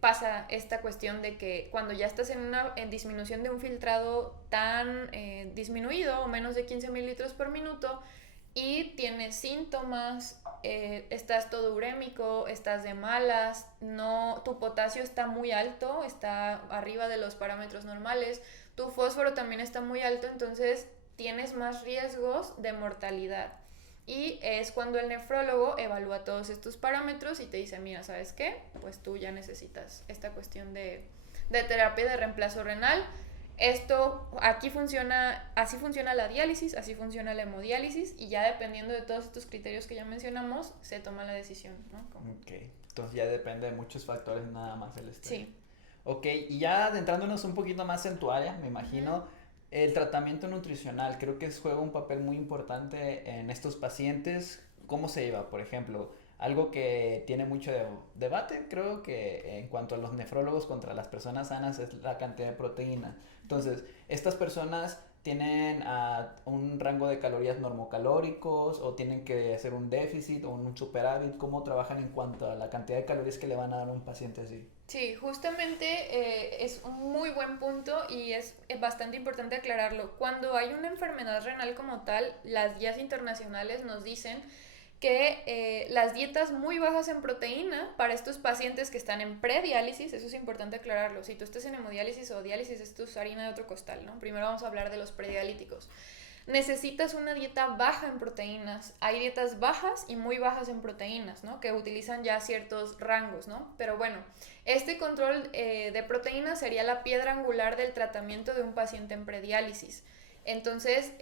pasa esta cuestión de que cuando ya estás en disminución de un filtrado tan disminuido, o menos de 15 mililitros por minuto, y tienes síntomas, estás todo urémico, estás de malas, no, tu potasio está muy alto, está arriba de los parámetros normales, tu fósforo también está muy alto, entonces tienes más riesgos de mortalidad. Y es cuando el nefrólogo evalúa todos estos parámetros y te dice, mira, ¿sabes qué? Pues tú ya necesitas esta cuestión de terapia de reemplazo renal. Esto, aquí funciona, así funciona la diálisis, así funciona la hemodiálisis, y ya dependiendo de todos estos criterios que ya mencionamos, se toma la decisión, ¿no? Ok, entonces ya depende de muchos factores, nada más el estadio. Sí. Ok, y ya adentrándonos un poquito más en tu área, me imagino, el tratamiento nutricional creo que juega un papel muy importante en estos pacientes. ¿Cómo se lleva? Por ejemplo, algo que tiene mucho debate, creo que en cuanto a los nefrólogos contra las personas sanas es la cantidad de proteína. Entonces, estas personas tienen un rango de calorías normocalóricos o tienen que hacer un déficit o un superávit. ¿Cómo trabajan en cuanto a la cantidad de calorías que le van a dar a un paciente así? Sí, justamente es un muy buen punto y es bastante importante aclararlo. Cuando hay una enfermedad renal como tal, las guías internacionales nos dicen que las dietas muy bajas en proteína para estos pacientes que están en prediálisis, eso es importante aclararlo. Si tú estás en hemodiálisis o diálisis, esto es harina de otro costal, ¿no? Primero vamos a hablar de los predialíticos. Necesitas una dieta baja en proteínas. Hay dietas bajas y muy bajas en proteínas, ¿no? Que utilizan ya ciertos rangos, ¿no? Pero bueno, este control de proteínas sería la piedra angular del tratamiento de un paciente en prediálisis. Entonces,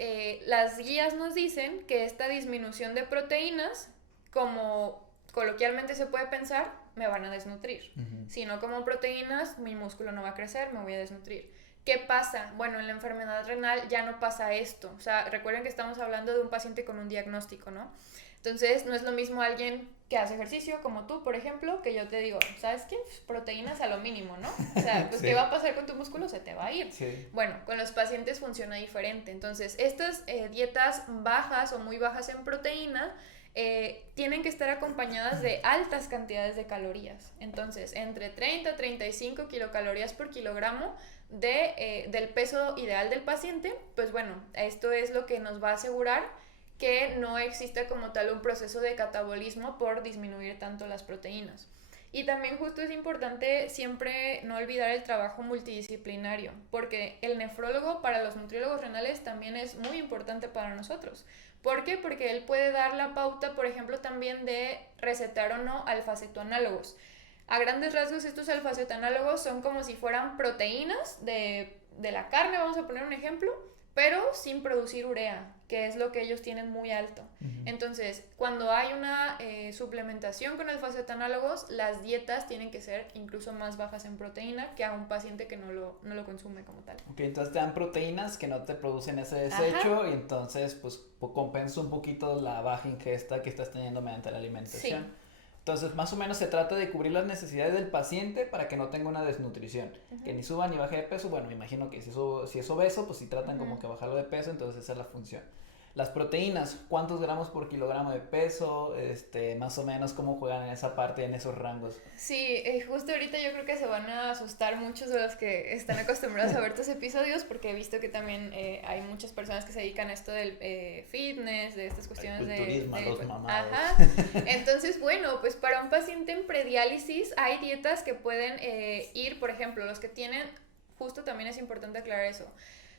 las guías nos dicen que esta disminución de proteínas, como coloquialmente se puede pensar, me van a desnutrir. Si no como proteínas, mi músculo no va a crecer, me voy a desnutrir. ¿Qué pasa? Bueno, en la enfermedad renal ya no pasa esto. O sea, recuerden que estamos hablando de un paciente con un diagnóstico, ¿no? Entonces, no es lo mismo alguien que hace ejercicio, como tú, por ejemplo, que yo te digo, ¿sabes qué? Pues, proteínas a lo mínimo, ¿no? O sea, pues, sí. ¿Qué va a pasar con tu músculo? Se te va a ir. Sí. Bueno, con los pacientes funciona diferente. Entonces, estas dietas bajas o muy bajas en proteína tienen que estar acompañadas de altas cantidades de calorías. Entonces, entre 30 y 35 kilocalorías por kilogramo del peso ideal del paciente, pues bueno, esto es lo que nos va a asegurar que no exista como tal un proceso de catabolismo por disminuir tanto las proteínas. Y también justo es importante siempre no olvidar el trabajo multidisciplinario, porque el nefrólogo para los nutriólogos renales también es muy importante para nosotros. ¿Por qué? Porque él puede dar la pauta, por ejemplo, también de recetar o no alfa-cetoanálogos. A grandes rasgos, estos alfa-cetoanálogos son como si fueran proteínas de la carne, vamos a poner un ejemplo, pero sin producir urea, que es lo que ellos tienen muy alto. Entonces, cuando hay una suplementación con alfa-cetoanálogos, las dietas tienen que ser incluso más bajas en proteína que a un paciente que no lo consume como tal. Ok, entonces te dan proteínas que no te producen ese desecho. Ajá. Y entonces pues compensa un poquito la baja ingesta que estás teniendo mediante la alimentación. Sí. Entonces, más o menos se trata de cubrir las necesidades del paciente para que no tenga una desnutrición, que ni suba ni baje de peso. Bueno, me imagino que si es obeso, pues si tratan como que bajarlo de peso, entonces esa es la función. Las proteínas, ¿cuántos gramos por kilogramo de peso? Más o menos cómo juegan en esa parte, en esos rangos. Sí, justo ahorita yo creo que se van a asustar muchos de los que están acostumbrados a ver tus episodios, porque he visto que también hay muchas personas que se dedican a esto del fitness, de estas cuestiones El culturismo, los mamados. Ajá. Entonces, bueno, pues para un paciente en prediálisis hay dietas que pueden ir, por ejemplo, los que tienen, justo también es importante aclarar eso.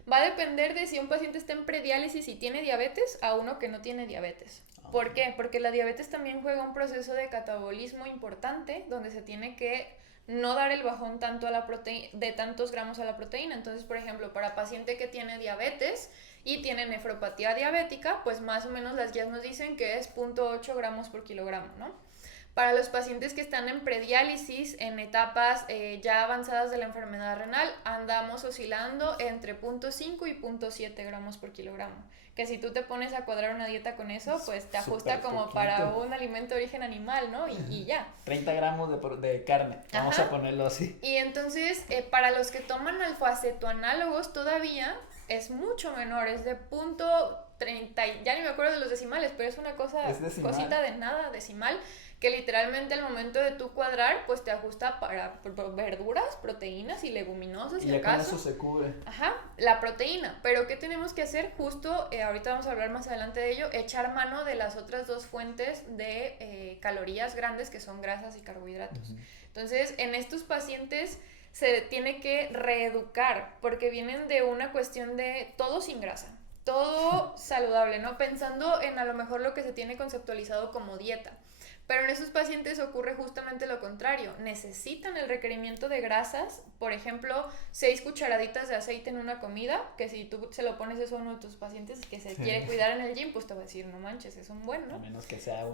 Va a depender de si un paciente está en prediálisis y tiene diabetes a uno que no tiene diabetes. ¿Por qué? Porque la diabetes también juega un proceso de catabolismo importante donde se tiene que no dar el bajón tanto a la de tantos gramos a la proteína. Entonces, por ejemplo, para paciente que tiene diabetes y tiene nefropatía diabética, pues más o menos las guías nos dicen que es 0.8 gramos por kilogramo, ¿no? Para los pacientes que están en prediálisis, en etapas ya avanzadas de la enfermedad renal, andamos oscilando entre 0.5 y 0.7 gramos por kilogramo. Que si tú te pones a cuadrar una dieta con eso, pues te ajusta como poquito. Para un alimento de origen animal, ¿no? Y ya. 30 gramos de carne, vamos a ponerlo así. Y entonces, para los que toman alfa-cetoanálogos todavía es mucho menor, es de 0.30, ya ni me acuerdo de los decimales, pero es una cosita de nada decimal, que literalmente al momento de tu cuadrar, pues te ajusta para verduras, proteínas y leguminosas. Y ya con eso se cubre. Ajá, la proteína. Pero ¿qué tenemos que hacer? Justo, ahorita vamos a hablar más adelante de ello, echar mano de las otras dos fuentes de calorías grandes, que son grasas y carbohidratos. Entonces, en estos pacientes se tiene que reeducar, porque vienen de una cuestión de todo sin grasa, todo saludable, ¿no? Pensando en a lo mejor lo que se tiene conceptualizado como dieta. Pero en esos pacientes ocurre justamente lo contrario. Necesitan el requerimiento de grasas, por ejemplo, 6 cucharaditas de aceite en una comida, que si tú se lo pones eso a uno de tus pacientes que se quiere cuidar en el gym, pues te va a decir, no manches, es un buen, ¿no? A menos que sea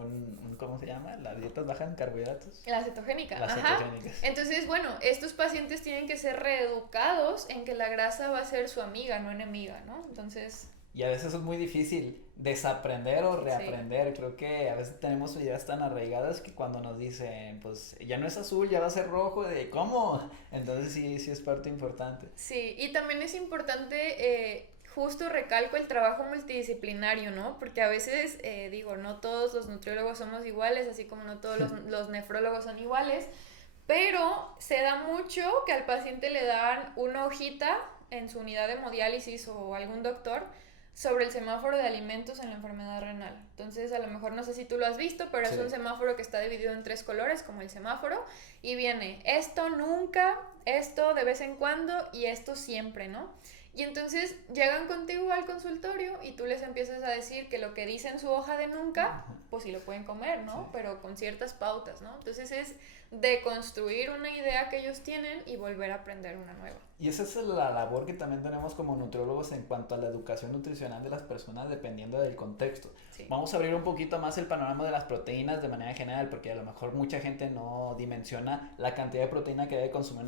¿cómo se llama? Las dietas bajas en carbohidratos. La cetogénica. Las cetogénicas. Entonces, bueno, estos pacientes tienen que ser reeducados en que la grasa va a ser su amiga, no enemiga, ¿no? Entonces... Y a veces es muy difícil desaprender o reaprender. Sí. Creo que a veces tenemos ideas tan arraigadas que cuando nos dicen, pues ya no es azul, ya va a ser rojo, de ¿cómo? Entonces sí es parte importante. Sí, y también es importante, justo recalco el trabajo multidisciplinario, ¿no? Porque a veces, no todos los nutriólogos somos iguales, así como no todos los nefrólogos son iguales, pero se da mucho que al paciente le dan una hojita en su unidad de hemodiálisis o algún doctor sobre el semáforo de alimentos en la enfermedad renal. Entonces, a lo mejor no sé si tú lo has visto, pero sí. Es un semáforo que está dividido en 3 colores, como el semáforo, y viene esto nunca, esto de vez en cuando y esto siempre, ¿no? Y entonces llegan contigo al consultorio y tú les empiezas a decir que lo que dice en su hoja de nunca, pues sí lo pueden comer, ¿no? Sí. Pero con ciertas pautas, ¿no? Entonces es deconstruir una idea que ellos tienen y volver a aprender una nueva. Y esa es la labor que también tenemos como nutriólogos en cuanto a la educación nutricional de las personas dependiendo del contexto. Sí. Vamos a abrir un poquito más el panorama de las proteínas de manera general, porque a lo mejor mucha gente no dimensiona la cantidad de proteína que debe consumir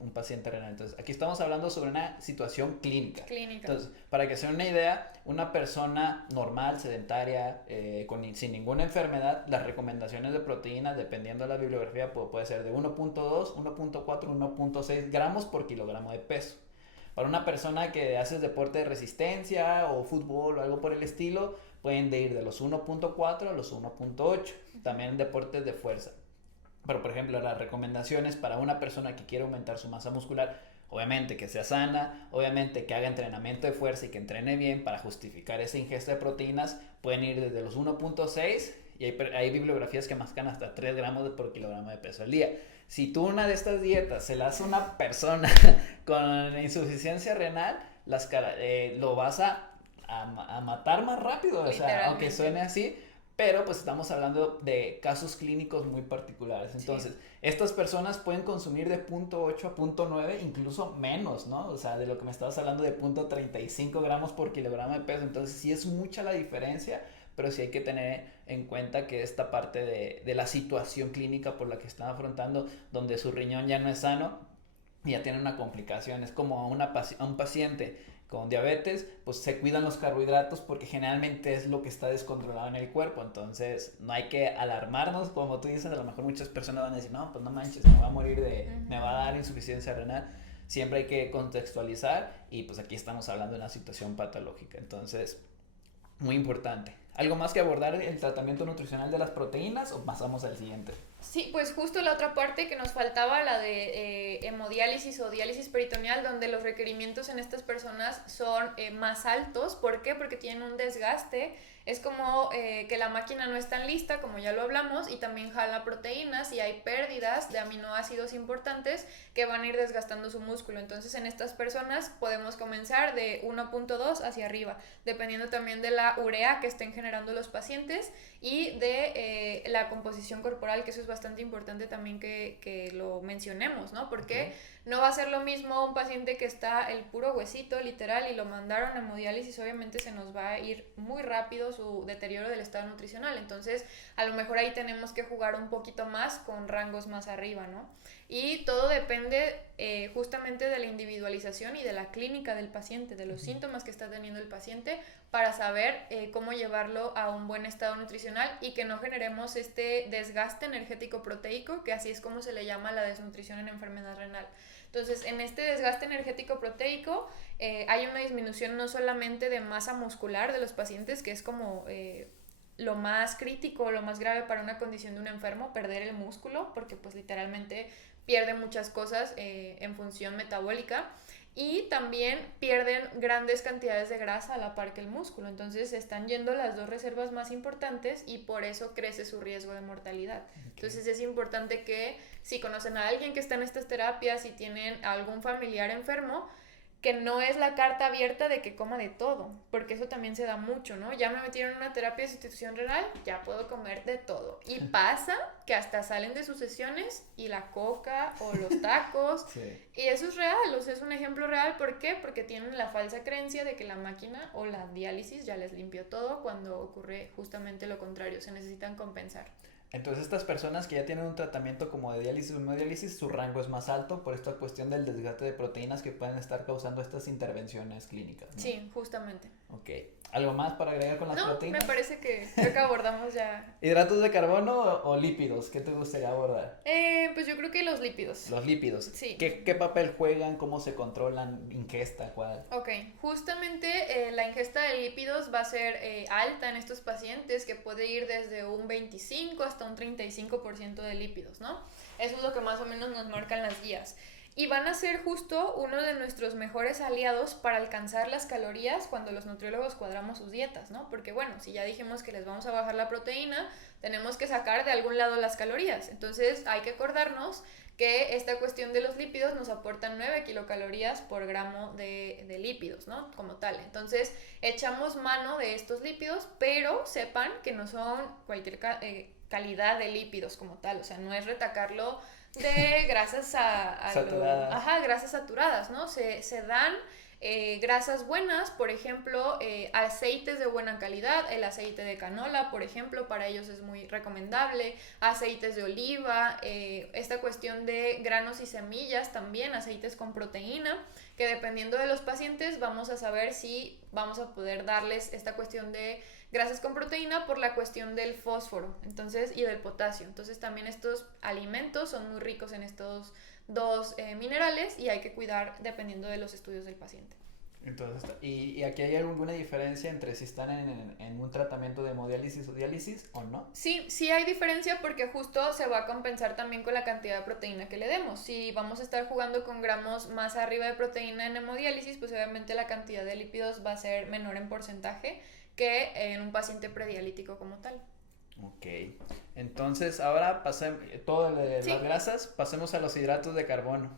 un paciente renal. Entonces, aquí estamos hablando sobre una situación clínica. Entonces, para que se den una idea, una persona normal, sedentaria, sin ninguna enfermedad, las recomendaciones de proteínas, dependiendo de la bibliografía, puede ser de 1.2, 1.4, 1.6 gramos por kilogramo de peso. Para una persona que hace deporte de resistencia o fútbol o algo por el estilo, pueden ir de los 1.4 a los 1.8, también deportes de fuerza. Pero por ejemplo, las recomendaciones para una persona que quiere aumentar su masa muscular, obviamente que sea sana, obviamente que haga entrenamiento de fuerza y que entrene bien para justificar esa ingesta de proteínas, pueden ir desde los 1.6 y hay bibliografías que marcan hasta 3 gramos por kilogramo de peso al día. Si tú una de estas dietas se la hace a una persona con insuficiencia renal, lo vas a matar más rápido, o sea, aunque suene así, pero pues estamos hablando de casos clínicos muy particulares. Entonces, sí. Estas personas pueden consumir de 0.8 a 0.9, incluso menos, ¿no? O sea, de lo que me estabas hablando de 0.35 gramos por kilogramo de peso. Entonces, sí es mucha la diferencia, pero sí hay que tener en cuenta que esta parte de la situación clínica por la que están afrontando, donde su riñón ya no es sano, y ya tienen una complicación. Es como a un paciente con diabetes, pues se cuidan los carbohidratos porque generalmente es lo que está descontrolado en el cuerpo. Entonces no hay que alarmarnos, como tú dices, a lo mejor muchas personas van a decir, no, pues no manches, me va a morir me va a dar insuficiencia renal. Siempre hay que contextualizar y pues aquí estamos hablando de una situación patológica. Entonces, muy importante. ¿Algo más que abordar el tratamiento nutricional de las proteínas o pasamos al siguiente? Sí, pues justo la otra parte que nos faltaba, la de hemodiálisis o diálisis peritoneal, donde los requerimientos en estas personas son más altos. ¿Por qué? Porque tienen un desgaste. Es como que la máquina no es tan lista, como ya lo hablamos, y también jala proteínas y hay pérdidas de aminoácidos importantes que van a ir desgastando su músculo. Entonces, en estas personas podemos comenzar de 1.2 hacia arriba, dependiendo también de la urea que estén generando los pacientes y de la composición corporal, que eso es bastante importante también que lo mencionemos, ¿no? Porque no va a ser lo mismo un paciente que está el puro huesito, literal, y lo mandaron a hemodiálisis, obviamente se nos va a ir muy rápido su deterioro del estado nutricional. Entonces, a lo mejor ahí tenemos que jugar un poquito más con rangos más arriba, ¿no? Y todo depende justamente de la individualización y de la clínica del paciente, de los síntomas que está teniendo el paciente, para saber cómo llevarlo a un buen estado nutricional y que no generemos este desgaste energético proteico, que así es como se le llama la desnutrición en enfermedad renal. Entonces, en este desgaste energético proteico hay una disminución no solamente de masa muscular de los pacientes, que es como lo más crítico, lo más grave para una condición de un enfermo, perder el músculo, porque pues literalmente pierde muchas cosas en función metabólica, y también pierden grandes cantidades de grasa a la par que el músculo. Entonces están yendo las dos reservas más importantes y por eso crece su riesgo de mortalidad. Entonces es importante que si conocen a alguien que está en estas terapias y tienen algún familiar enfermo, que no es la carta abierta de que coma de todo, porque eso también se da mucho, ¿no? Ya me metieron en una terapia de sustitución renal, ya puedo comer de todo. Y pasa que hasta salen de sus sesiones y la coca o los tacos. Sí. Y eso es real, o sea, es un ejemplo real. ¿Por qué? Porque tienen la falsa creencia de que la máquina o la diálisis ya les limpió todo, cuando ocurre justamente lo contrario, se necesitan compensar. Entonces estas personas que ya tienen un tratamiento como de diálisis o hemodiálisis, su rango es más alto por esta cuestión del desgaste de proteínas que pueden estar causando estas intervenciones clínicas, ¿no? Sí, justamente. Ok. ¿Algo más para agregar con las proteínas? No, me parece que creo que abordamos ya. ¿Hidratos de carbono o lípidos? ¿Qué te gustaría abordar? Pues yo creo que los lípidos. Los lípidos. Sí. ¿Qué papel juegan? ¿Cómo se controlan? ¿Ingesta? ¿Cuál? Ok, justamente la ingesta de lípidos va a ser alta en estos pacientes, que puede ir desde un 25 hasta un 35% de lípidos, ¿no? Eso es lo que más o menos nos marcan las guías. Y van a ser justo uno de nuestros mejores aliados para alcanzar las calorías cuando los nutriólogos cuadramos sus dietas, ¿no? Porque bueno, si ya dijimos que les vamos a bajar la proteína, tenemos que sacar de algún lado las calorías. Entonces hay que acordarnos que esta cuestión de los lípidos nos aporta 9 kilocalorías por gramo de lípidos, ¿no? Como tal. Entonces echamos mano de estos lípidos, pero sepan que no son cualquier calidad de lípidos como tal. O sea, no es retacarlo de grasas saturadas. Grasas saturadas, ¿no? Se dan grasas buenas, por ejemplo, aceites de buena calidad, el aceite de canola, por ejemplo, para ellos es muy recomendable, aceites de oliva, esta cuestión de granos y semillas también, aceites con proteína, que dependiendo de los pacientes vamos a saber si vamos a poder darles esta cuestión de grasas con proteína por la cuestión del fósforo, entonces, y del potasio. Entonces también estos alimentos son muy ricos en estos dos minerales y hay que cuidar dependiendo de los estudios del paciente. Entonces, ¿y aquí hay alguna diferencia entre si están en un tratamiento de hemodiálisis o diálisis o no? Sí, sí hay diferencia, porque justo se va a compensar también con la cantidad de proteína que le demos. Si vamos a estar jugando con gramos más arriba de proteína en hemodiálisis, pues obviamente la cantidad de lípidos va a ser menor en porcentaje que en un paciente predialítico como tal. Ok, entonces ahora todo de las grasas, pasemos a los hidratos de carbono.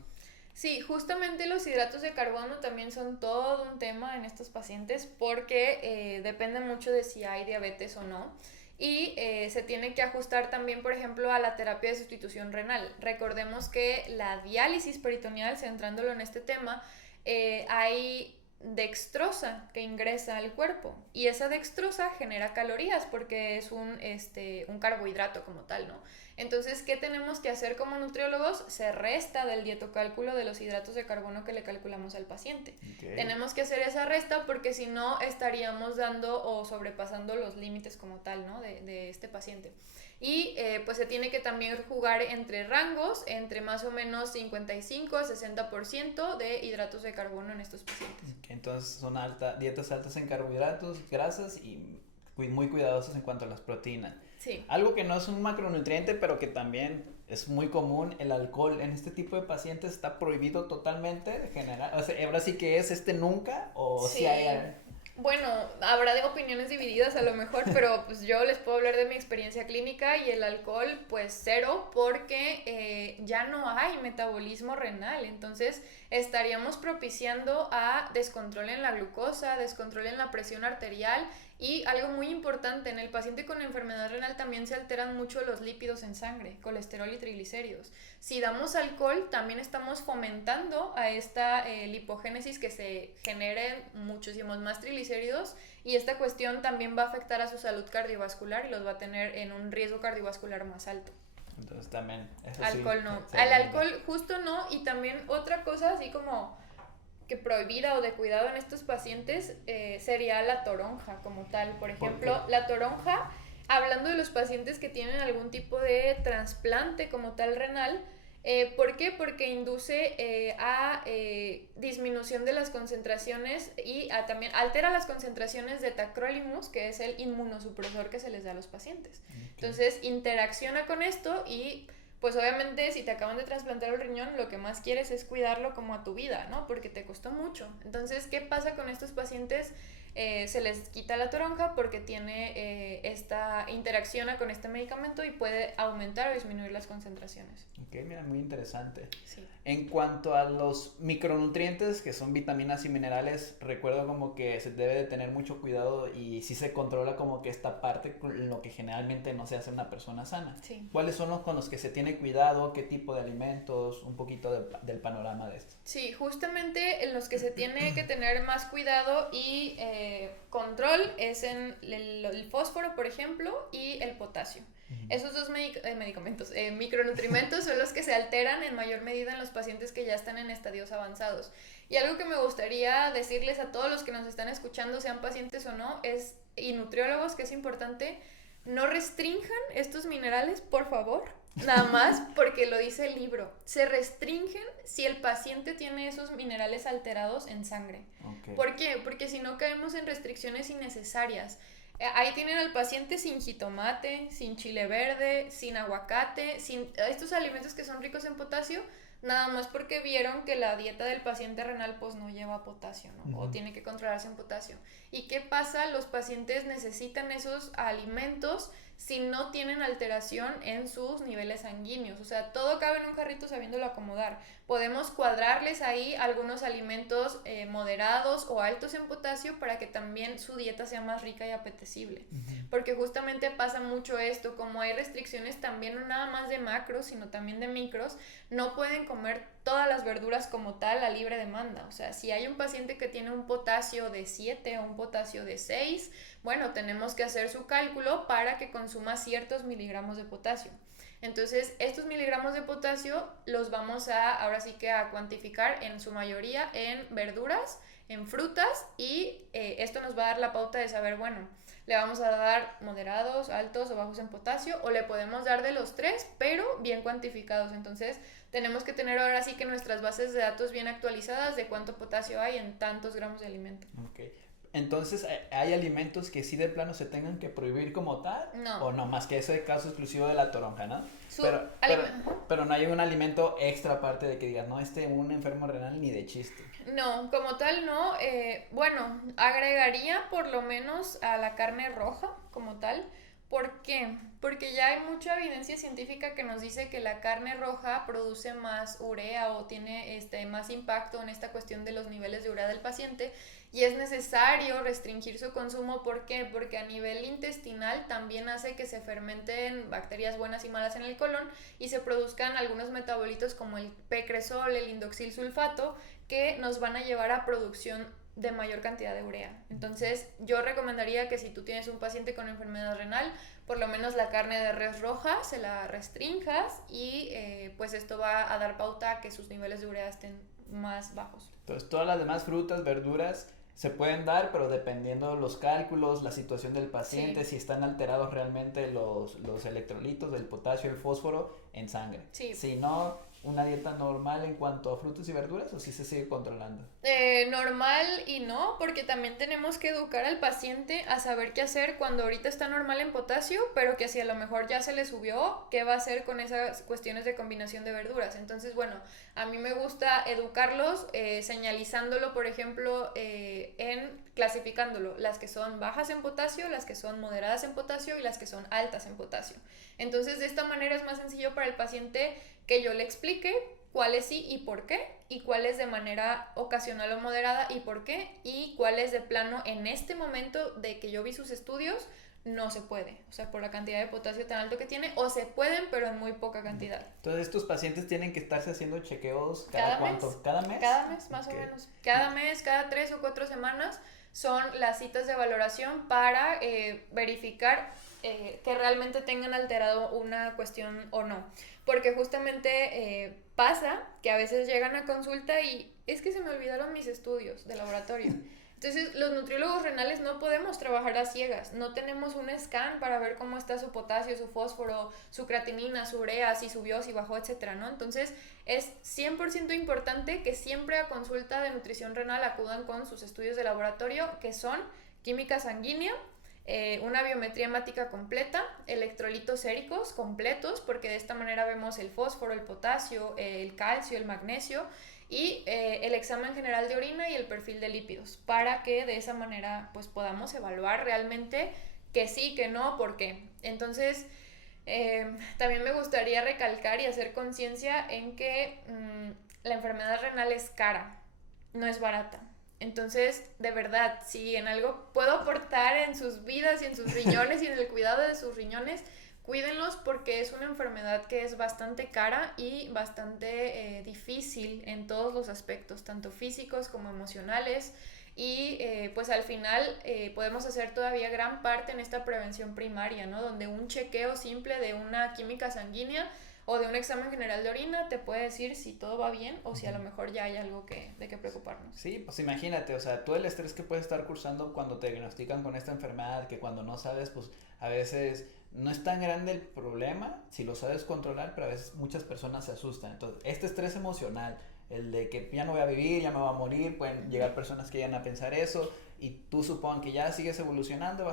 Sí, justamente los hidratos de carbono también son todo un tema en estos pacientes, porque depende mucho de si hay diabetes o no. Y se tiene que ajustar también, por ejemplo, a la terapia de sustitución renal. Recordemos que la diálisis peritoneal, centrándolo en este tema, hay dextrosa que ingresa al cuerpo, y esa dextrosa genera calorías porque es un carbohidrato como tal, ¿no? Entonces, ¿qué tenemos que hacer como nutriólogos? Se resta del dietocálculo de los hidratos de carbono que le calculamos al paciente. Okay. Tenemos que hacer esa resta porque si no estaríamos dando o sobrepasando los límites como tal, ¿no? de este paciente. Y pues se tiene que también jugar entre rangos, entre más o menos 55 a 60% de hidratos de carbono en estos pacientes. Entonces son dietas altas en carbohidratos, grasas y muy cuidadosas en cuanto a las proteínas. Sí. Algo que no es un macronutriente, pero que también es muy común, el alcohol en este tipo de pacientes está prohibido totalmente de general. O sea, ahora sí que es nunca o sí. si hay... Bueno, habrá de opiniones divididas a lo mejor, pero pues yo les puedo hablar de mi experiencia clínica y el alcohol pues cero porque ya no hay metabolismo renal, entonces estaríamos propiciando a descontrol en la glucosa, descontrol en la presión arterial y algo muy importante, en el paciente con enfermedad renal también se alteran mucho los lípidos en sangre, colesterol y triglicéridos. Si damos alcohol también estamos fomentando a esta lipogénesis que se generen muchísimos más triglicéridos y esta cuestión también va a afectar a su salud cardiovascular y los va a tener en un riesgo cardiovascular más alto. Entonces también... Alcohol no. Al alcohol justo no y también otra cosa así como que prohibida o de cuidado en estos pacientes sería la toronja como tal. Por ejemplo, la toronja, hablando de los pacientes que tienen algún tipo de trasplante como tal renal, ¿por qué? Porque induce a disminución de las concentraciones y también altera las concentraciones de tacrolimus, que es el inmunosupresor que se les da a los pacientes. Okay. Entonces, interacciona con esto y pues obviamente si te acaban de trasplantar el riñón, lo que más quieres es cuidarlo como a tu vida, ¿no? Porque te costó mucho. Entonces, ¿qué pasa con estos pacientes? Se les quita la toronja porque tiene interacciona con este medicamento y puede aumentar o disminuir las concentraciones. Ok, mira, muy interesante. Sí. En cuanto a los micronutrientes, que son vitaminas y minerales, recuerdo como que se debe de tener mucho cuidado y sí se controla como que esta parte, lo que generalmente no se hace en una persona sana. Sí. ¿Cuáles son los con los que se tiene cuidado? ¿Qué tipo de alimentos? Un poquito del panorama de esto. Sí, justamente en los que se tiene que tener más cuidado y control es en el fósforo, por ejemplo, y el potasio. Esos dos micronutrientes son los que se alteran en mayor medida en los pacientes que ya están en estadios avanzados. Y algo que me gustaría decirles a todos los que nos están escuchando, sean pacientes o no, y nutriólogos, que es importante, no restrinjan estos minerales, por favor, nada más porque lo dice el libro. Se restringen si el paciente tiene esos minerales alterados en sangre. Okay. ¿Por qué? Porque si no caemos en restricciones innecesarias. Ahí tienen al paciente sin jitomate, sin chile verde, sin aguacate, sin estos alimentos que son ricos en potasio, nada más porque vieron que la dieta del paciente renal pues no lleva potasio, ¿no? O tiene que controlarse en potasio. ¿Y qué pasa? Los pacientes necesitan esos alimentos si no tienen alteración en sus niveles sanguíneos. O sea, todo cabe en un jarrito sabiéndolo acomodar. Podemos cuadrarles ahí algunos alimentos moderados o altos en potasio para que también su dieta sea más rica y apetecible. Porque justamente pasa mucho esto, como hay restricciones también no nada más de macros, sino también de micros, no pueden comer todas las verduras como tal a libre demanda. O sea, si hay un paciente que tiene un potasio de 7 o un potasio de 6, bueno, tenemos que hacer su cálculo para que consuma ciertos miligramos de potasio. Entonces, estos miligramos de potasio los vamos ahora sí que a cuantificar en su mayoría en verduras, en frutas y esto nos va a dar la pauta de saber, bueno, le vamos a dar moderados, altos o bajos en potasio o le podemos dar de los tres, pero bien cuantificados. Entonces, tenemos que tener ahora sí que nuestras bases de datos bien actualizadas de cuánto potasio hay en tantos gramos de alimento. Okay. Entonces, ¿hay alimentos que sí de plano se tengan que prohibir como tal? No. O no, más que ese caso exclusivo de la toronja, ¿no? Pero no hay un alimento extra aparte de que digas, no, un enfermo renal ni de chiste. No, como tal no. Bueno, agregaría por lo menos a la carne roja como tal. ¿Por qué? Porque ya hay mucha evidencia científica que nos dice que la carne roja produce más urea o tiene más impacto en esta cuestión de los niveles de urea del paciente y es necesario restringir su consumo. ¿Por qué? Porque a nivel intestinal también hace que se fermenten bacterias buenas y malas en el colon y se produzcan algunos metabolitos como el P-cresol, el indoxil sulfato, que nos van a llevar a producción de mayor cantidad de urea. Entonces, yo recomendaría que si tú tienes un paciente con enfermedad renal, por lo menos la carne de res roja se la restrinjas y pues esto va a dar pauta a que sus niveles de urea estén más bajos. Entonces, todas las demás frutas, verduras se pueden dar, pero dependiendo de los cálculos, la situación del paciente, Sí. si están alterados realmente los electrolitos del potasio y el fósforo en sangre. Sí. Si no, una dieta normal en cuanto a frutas y verduras, o si se sigue controlando. Normal y no, porque también tenemos que educar al paciente a saber qué hacer cuando ahorita está normal en potasio, pero que si a lo mejor ya se le subió, qué va a hacer con esas cuestiones de combinación de verduras. Entonces, bueno, a mí me gusta educarlos señalizándolo, por ejemplo, clasificándolo, las que son bajas en potasio, las que son moderadas en potasio y las que son altas en potasio. Entonces, de esta manera es más sencillo para el paciente que yo le explique cuáles sí y por qué, y cuáles de manera ocasional o moderada y por qué, y cuáles de plano en este momento de que yo vi sus estudios no se puede, o sea, por la cantidad de potasio tan alto que tiene, o se pueden, pero en muy poca cantidad. Entonces, estos pacientes tienen que estarse haciendo chequeos ¿Cada cuánto, mes? cada mes. Cada mes, más o menos. Cada mes, cada 3 o 4 semanas son las citas de valoración para verificar que realmente tengan alterado una cuestión o no. Porque justamente pasa que a veces llegan a consulta y es que se me olvidaron mis estudios de laboratorio. Entonces, los nutriólogos renales no podemos trabajar a ciegas, no tenemos un scan para ver cómo está su potasio, su fósforo, su creatinina, su urea, si subió, si bajó, etcétera, ¿no? Entonces, es 100% importante que siempre a consulta de nutrición renal acudan con sus estudios de laboratorio, que son química sanguínea, una biometría hemática completa, electrolitos séricos completos, porque de esta manera vemos el fósforo, el potasio, el calcio, el magnesio, y el examen general de orina y el perfil de lípidos, para que de esa manera pues podamos evaluar realmente que sí, que no, por qué. Entonces, también me gustaría recalcar y hacer conciencia en que la enfermedad renal es cara, no es barata. Entonces, de verdad, si en algo puedo aportar en sus vidas y en sus riñones y en el cuidado de sus riñones, cuídenlos porque es una enfermedad que es bastante cara y bastante difícil en todos los aspectos, tanto físicos como emocionales. Y pues al final podemos hacer todavía gran parte en esta prevención primaria, ¿no? Donde un chequeo simple de una química sanguínea o de un examen general de orina te puede decir si todo va bien o si a lo mejor ya hay algo de que preocuparnos. Sí, pues imagínate, o sea, todo el estrés que puedes estar cursando cuando te diagnostican con esta enfermedad, que cuando no sabes, pues a veces no es tan grande el problema si lo sabes controlar, pero a veces muchas personas se asustan. Entonces, este estrés emocional, el de que ya no voy a vivir, ya me voy a morir, pueden llegar personas que llegan a pensar eso, y tú supongo que ya sigues evolucionando,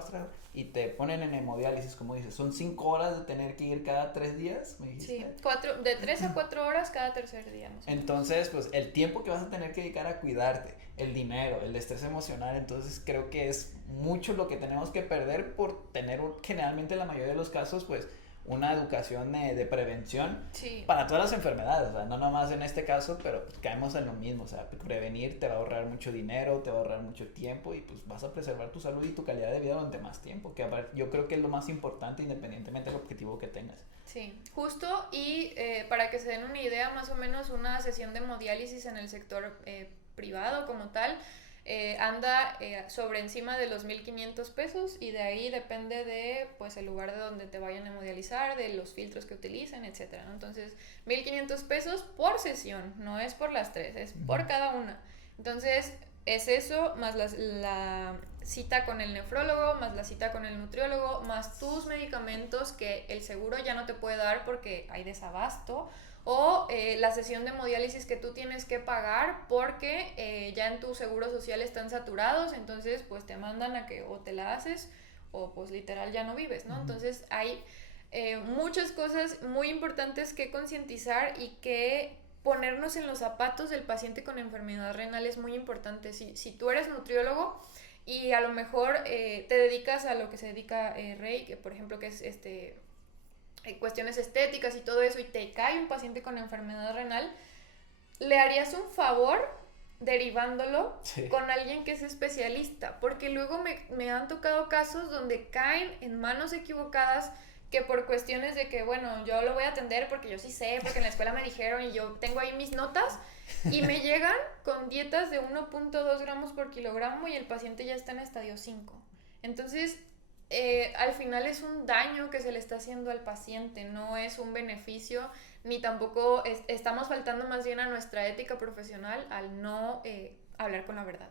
y te ponen en hemodiálisis, como dices, son 5 horas de tener que ir cada 3 días, me dijiste. Sí, de 3 a 4 horas cada tercer día. Entonces, pues el tiempo que vas a tener que dedicar a cuidarte, el dinero, el estrés emocional, entonces creo que es mucho lo que tenemos que perder por tener generalmente en la mayoría de los casos, pues una educación de prevención para todas las enfermedades, o sea, no nomás en este caso, pero pues, caemos en lo mismo, o sea, prevenir te va a ahorrar mucho dinero, te va a ahorrar mucho tiempo y pues vas a preservar tu salud y tu calidad de vida durante más tiempo, que yo creo que es lo más importante independientemente del objetivo que tengas. Sí, justo, y para que se den una idea, más o menos una sesión de hemodiálisis en el sector privado como tal, anda sobre encima de los 1,500 pesos y de ahí depende de pues el lugar de donde te vayan a hemodializar, de los filtros que utilicen, etcétera, ¿no? Entonces 1,500 pesos por sesión, no es por las 3, es por cada una. Entonces es eso, más la cita con el nefrólogo, más la cita con el nutriólogo, más tus medicamentos que el seguro ya no te puede dar porque hay desabasto, o la sesión de hemodiálisis que tú tienes que pagar porque ya en tu seguro social están saturados, entonces pues te mandan a que o te la haces o pues literal ya no vives, ¿no? Entonces hay muchas cosas muy importantes que concientizar y que ponernos en los zapatos del paciente con enfermedad renal es muy importante. Si tú eres nutriólogo y a lo mejor te dedicas a lo que se dedica Rey, que por ejemplo que es cuestiones estéticas y todo eso, y te cae un paciente con enfermedad renal, le harías un favor derivándolo con alguien que es especialista, porque luego me han tocado casos donde caen en manos equivocadas, que por cuestiones de que, bueno, yo lo voy a atender porque yo sí sé, porque en la escuela me dijeron y yo tengo ahí mis notas, y me llegan con dietas de 1.2 gramos por kilogramo y el paciente ya está en estadio 5. Entonces, al final es un daño que se le está haciendo al paciente, no es un beneficio, ni tampoco estamos faltando más bien a nuestra ética profesional al no hablar con la verdad.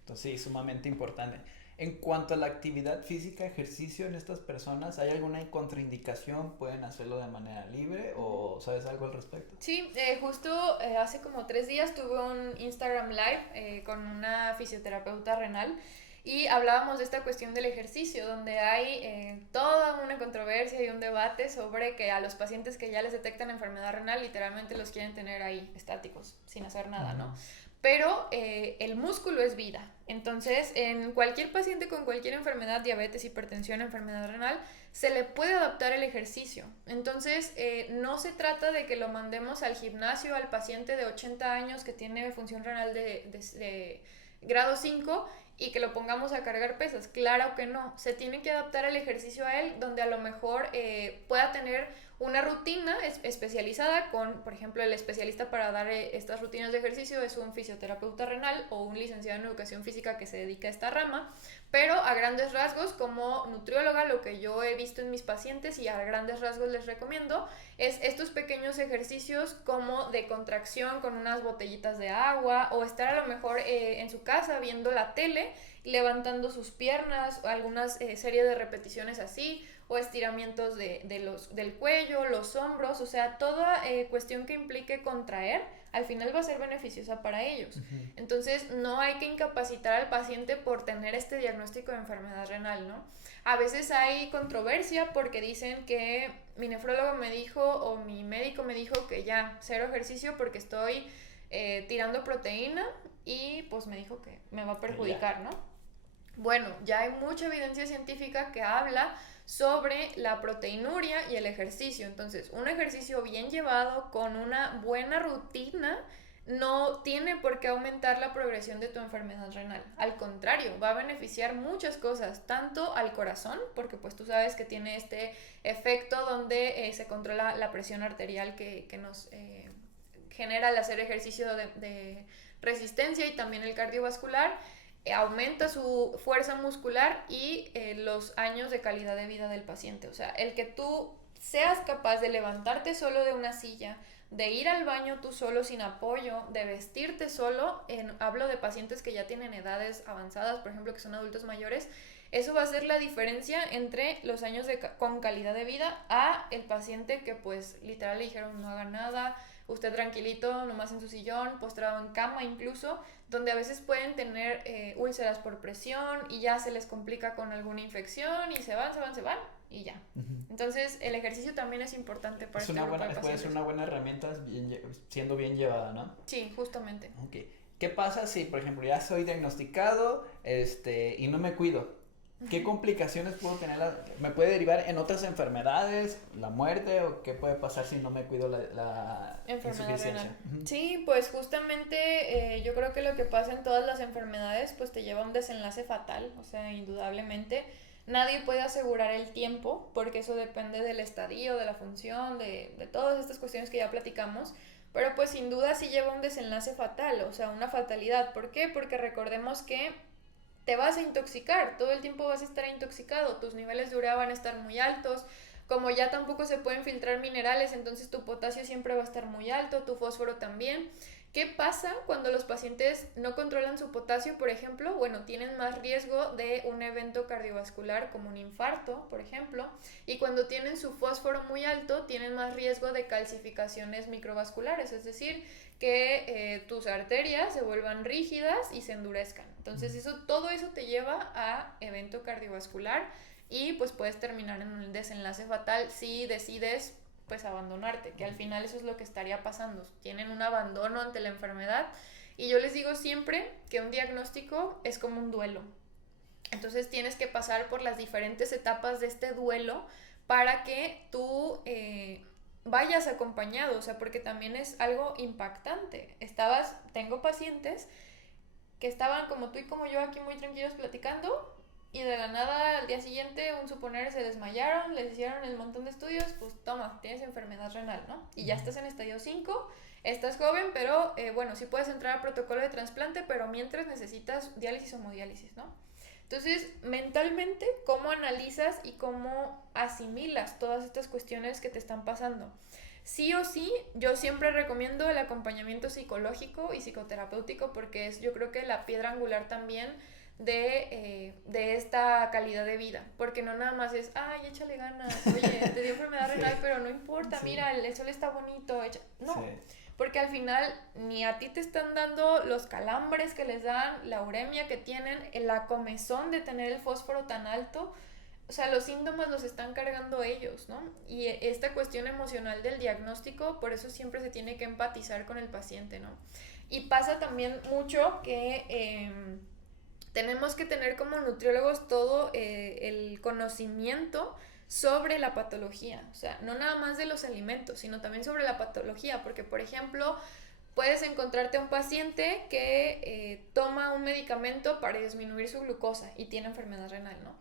Entonces, sí, sumamente importante. En cuanto a la actividad física, ejercicio en estas personas, ¿hay alguna contraindicación? ¿Pueden hacerlo de manera libre o sabes algo al respecto? Sí, justo hace como 3 días tuve un Instagram Live con una fisioterapeuta renal y hablábamos de esta cuestión del ejercicio, donde hay toda una controversia y un debate sobre que a los pacientes que ya les detectan enfermedad renal literalmente los quieren tener ahí estáticos, sin hacer nada, ¿no? Pero el músculo es vida. Entonces, en cualquier paciente con cualquier enfermedad, diabetes, hipertensión, enfermedad renal, se le puede adaptar el ejercicio. Entonces, no se trata de que lo mandemos al gimnasio al paciente de 80 años que tiene función renal de grado 5 y que lo pongamos a cargar pesas. Claro que no. Se tiene que adaptar el ejercicio a él, donde a lo mejor pueda tener una rutina especializada con, por ejemplo, el especialista para dar estas rutinas de ejercicio es un fisioterapeuta renal o un licenciado en educación física que se dedica a esta rama, pero a grandes rasgos, como nutrióloga, lo que yo he visto en mis pacientes y a grandes rasgos les recomiendo es estos pequeños ejercicios como de contracción con unas botellitas de agua o estar a lo mejor en su casa viendo la tele, levantando sus piernas, algunas series de repeticiones así, o estiramientos del cuello, los hombros, o sea, toda cuestión que implique contraer, al final va a ser beneficiosa para ellos. Entonces, no hay que incapacitar al paciente por tener este diagnóstico de enfermedad renal, ¿no? A veces hay controversia porque dicen que mi nefrólogo me dijo o mi médico me dijo que ya, cero ejercicio porque estoy tirando proteína y pues me dijo que me va a perjudicar, ¿no? Bueno, ya hay mucha evidencia científica que habla sobre la proteinuria y el ejercicio. Entonces, un ejercicio bien llevado con una buena rutina no tiene por qué aumentar la progresión de tu enfermedad renal. Al contrario, va a beneficiar muchas cosas, tanto al corazón, porque pues tú sabes que tiene este efecto donde se controla la presión arterial que nos genera al hacer ejercicio de resistencia y también el cardiovascular, aumenta su fuerza muscular y los años de calidad de vida del paciente. O sea, el que tú seas capaz de levantarte solo de una silla, de ir al baño tú solo sin apoyo, de vestirte solo, hablo de pacientes que ya tienen edades avanzadas, por ejemplo, que son adultos mayores, eso va a ser la diferencia entre los años con calidad de vida a el paciente que pues literal le dijeron no haga nada, usted tranquilito, nomás en su sillón, postrado en cama incluso, donde a veces pueden tener úlceras por presión y ya se les complica con alguna infección y se van y ya. Entonces el ejercicio también es importante para es este grupo de pacientes. puede ser una buena herramienta siendo bien llevada, ¿no? Sí, justamente. Okay. ¿Qué pasa si, por ejemplo, ya soy diagnosticado y no me cuido? ¿Qué complicaciones puedo tener? ¿Me puede derivar en otras enfermedades, la muerte o qué puede pasar si no me cuido la enfermedad renal? Sí, pues justamente yo creo que lo que pasa en todas las enfermedades pues te lleva a un desenlace fatal, o sea, indudablemente. Nadie puede asegurar el tiempo porque eso depende del estadio, de la función, de todas estas cuestiones que ya platicamos. Pero pues sin duda sí lleva un desenlace fatal, o sea, una fatalidad. ¿Por qué? Porque recordemos que te vas a intoxicar, todo el tiempo vas a estar intoxicado, tus niveles de urea van a estar muy altos, como ya tampoco se pueden filtrar minerales, entonces tu potasio siempre va a estar muy alto, tu fósforo también. ¿Qué pasa cuando los pacientes no controlan su potasio, por ejemplo? Bueno, tienen más riesgo de un evento cardiovascular como un infarto, por ejemplo, y cuando tienen su fósforo muy alto, tienen más riesgo de calcificaciones microvasculares, es decir, que tus arterias se vuelvan rígidas y se endurezcan. Entonces, todo eso te lleva a evento cardiovascular y pues puedes terminar en un desenlace fatal si decides pues abandonarte, que al final eso es lo que estaría pasando, tienen un abandono ante la enfermedad y yo les digo siempre que un diagnóstico es como un duelo, entonces tienes que pasar por las diferentes etapas de este duelo para que tú vayas acompañado, o sea, porque también es algo impactante, tengo pacientes que estaban como tú y como yo aquí muy tranquilos platicando y de la nada al día siguiente, un suponer, se desmayaron, les hicieron el montón de estudios, pues toma, tienes enfermedad renal, ¿no? Y ya estás en estadio 5, estás joven, pero bueno, sí puedes entrar al protocolo de trasplante, pero mientras necesitas diálisis o hemodiálisis, ¿no? Entonces, mentalmente, ¿cómo analizas y cómo asimilas todas estas cuestiones que te están pasando? Sí o sí, yo siempre recomiendo el acompañamiento psicológico y psicoterapéutico porque es, yo creo que la piedra angular también de esta calidad de vida, porque no nada más es, ay, échale ganas, oye, te dio enfermedad renal, pero no importa, mira, el sol está bonito, no, porque al final ni a ti te están dando los calambres que les dan, la uremia que tienen, la comezón de tener el fósforo tan alto, o sea, los síntomas los están cargando ellos, ¿no? Y esta cuestión emocional del diagnóstico, por eso siempre se tiene que empatizar con el paciente, ¿no? Y pasa también mucho que tenemos que tener como nutriólogos todo el conocimiento sobre la patología, o sea, no nada más de los alimentos, sino también sobre la patología, porque por ejemplo, puedes encontrarte a un paciente que toma un medicamento para disminuir su glucosa y tiene enfermedad renal, ¿no?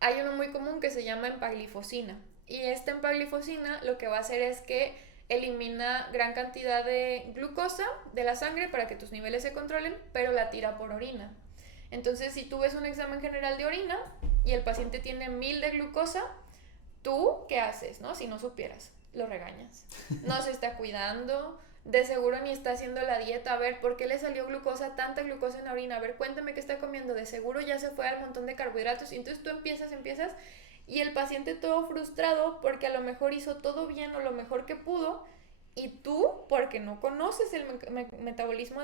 Hay uno muy común que se llama empaglifosina, y esta empaglifosina lo que va a hacer es que elimina gran cantidad de glucosa de la sangre para que tus niveles se controlen, pero la tira por orina. Entonces, si tú ves un examen general de orina y el paciente tiene 1000 de glucosa, ¿tú qué haces, no? Si no supieras, lo regañas. No se está cuidando, de seguro ni está haciendo la dieta. A ver, ¿por qué le salió glucosa, tanta glucosa en la orina? A ver, cuéntame qué está comiendo. De seguro ya se fue al montón de carbohidratos. Y entonces tú empiezas y el paciente todo frustrado porque a lo mejor hizo todo bien o lo mejor que pudo. Y tú, porque no conoces el metabolismo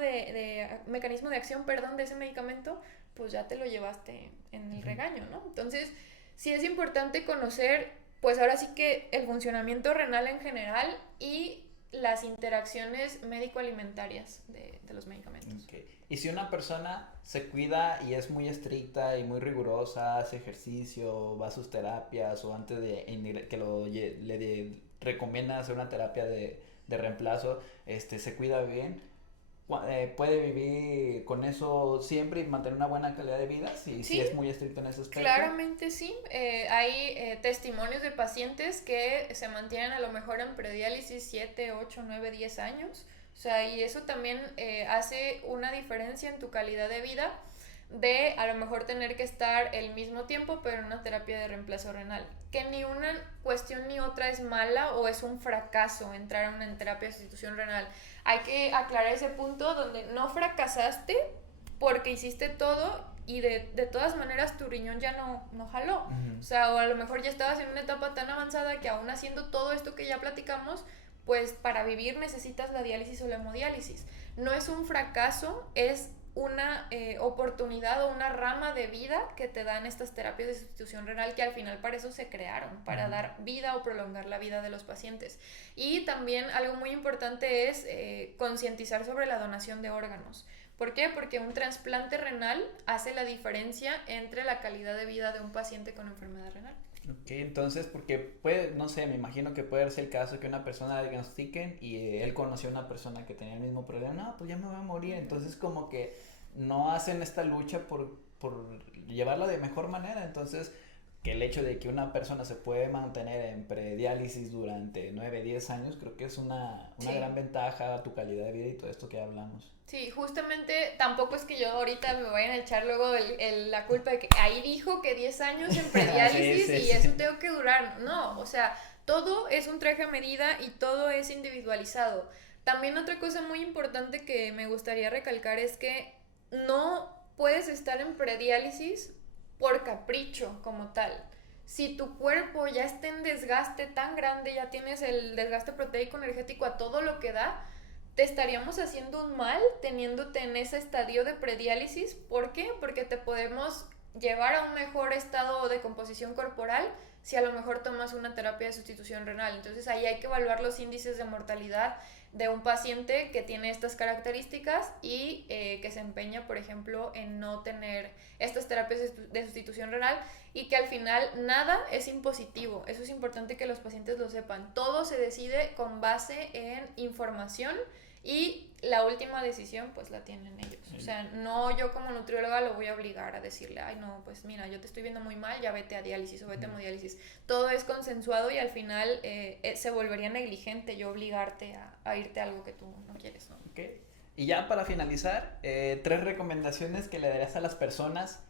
mecanismo de acción, perdón, de ese medicamento, pues ya te lo llevaste en el regaño, ¿no? Entonces, sí es importante conocer, pues ahora sí que el funcionamiento renal en general y las interacciones médico-alimentarias de los medicamentos. Okay. Y si una persona se cuida y es muy estricta y muy rigurosa, hace ejercicio, va a sus terapias o antes de que le recomiendan hacer una terapia de reemplazo, se cuida bien, puede vivir con eso siempre y mantener una buena calidad de vida si es muy estricto en ese aspecto. Claramente sí, hay testimonios de pacientes que se mantienen a lo mejor en prediálisis 7, 8, 9, 10 años, o sea, y eso también hace una diferencia en tu calidad de vida de a lo mejor tener que estar el mismo tiempo pero en una terapia de reemplazo renal, que ni una cuestión ni otra es mala o es un fracaso entrar a una terapia de sustitución renal. Hay que aclarar ese punto donde no fracasaste porque hiciste todo y de todas maneras tu riñón ya no jaló. O sea, o a lo mejor ya estabas en una etapa tan avanzada que aún haciendo todo esto que ya platicamos, pues para vivir necesitas la diálisis o la hemodiálisis. No es un fracaso, es una oportunidad o una rama de vida que te dan estas terapias de sustitución renal, que al final para eso se crearon, para dar vida o prolongar la vida de los pacientes. Y también algo muy importante es concientizar sobre la donación de órganos. ¿Por qué? Porque un trasplante renal hace la diferencia entre la calidad de vida de un paciente con enfermedad renal. Ok, entonces, porque puede, no sé, me imagino que puede ser el caso que una persona la diagnostiquen y él conoció a una persona que tenía el mismo problema, no, pues ya me voy a morir, entonces como que no hacen esta lucha por llevarla de mejor manera, entonces que el hecho de que una persona se puede mantener en prediálisis durante 9, 10 años, creo que es una gran ventaja a tu calidad de vida y todo esto que hablamos. Sí, justamente tampoco es que yo ahorita me vayan a echar luego la culpa de que ahí dijo que 10 años en prediálisis y eso tengo que durar. No, o sea, todo es un traje a medida y todo es individualizado. También otra cosa muy importante que me gustaría recalcar es que no puedes estar en prediálisis por capricho como tal. Si tu cuerpo ya está en desgaste tan grande, ya tienes el desgaste proteico energético a todo lo que da, te estaríamos haciendo un mal teniéndote en ese estadio de prediálisis. ¿Por qué? Porque te podemos llevar a un mejor estado de composición corporal si a lo mejor tomas una terapia de sustitución renal. Entonces ahí hay que evaluar los índices de mortalidad de un paciente que tiene estas características y que se empeña, por ejemplo, en no tener estas terapias de sustitución renal, y que al final nada es impositivo. Eso es importante que los pacientes lo sepan. Todo se decide con base en información Y la última decisión pues la tienen ellos. O sea, no yo como nutrióloga lo voy a obligar a decirle, ay no, pues mira, yo te estoy viendo muy mal, ya vete a diálisis o vete a hemodiálisis. Todo es consensuado y al final se volvería negligente yo obligarte a irte a algo que tú no quieres, ¿no? Okay. Y ya para finalizar, 3 recomendaciones que le darías a las personas,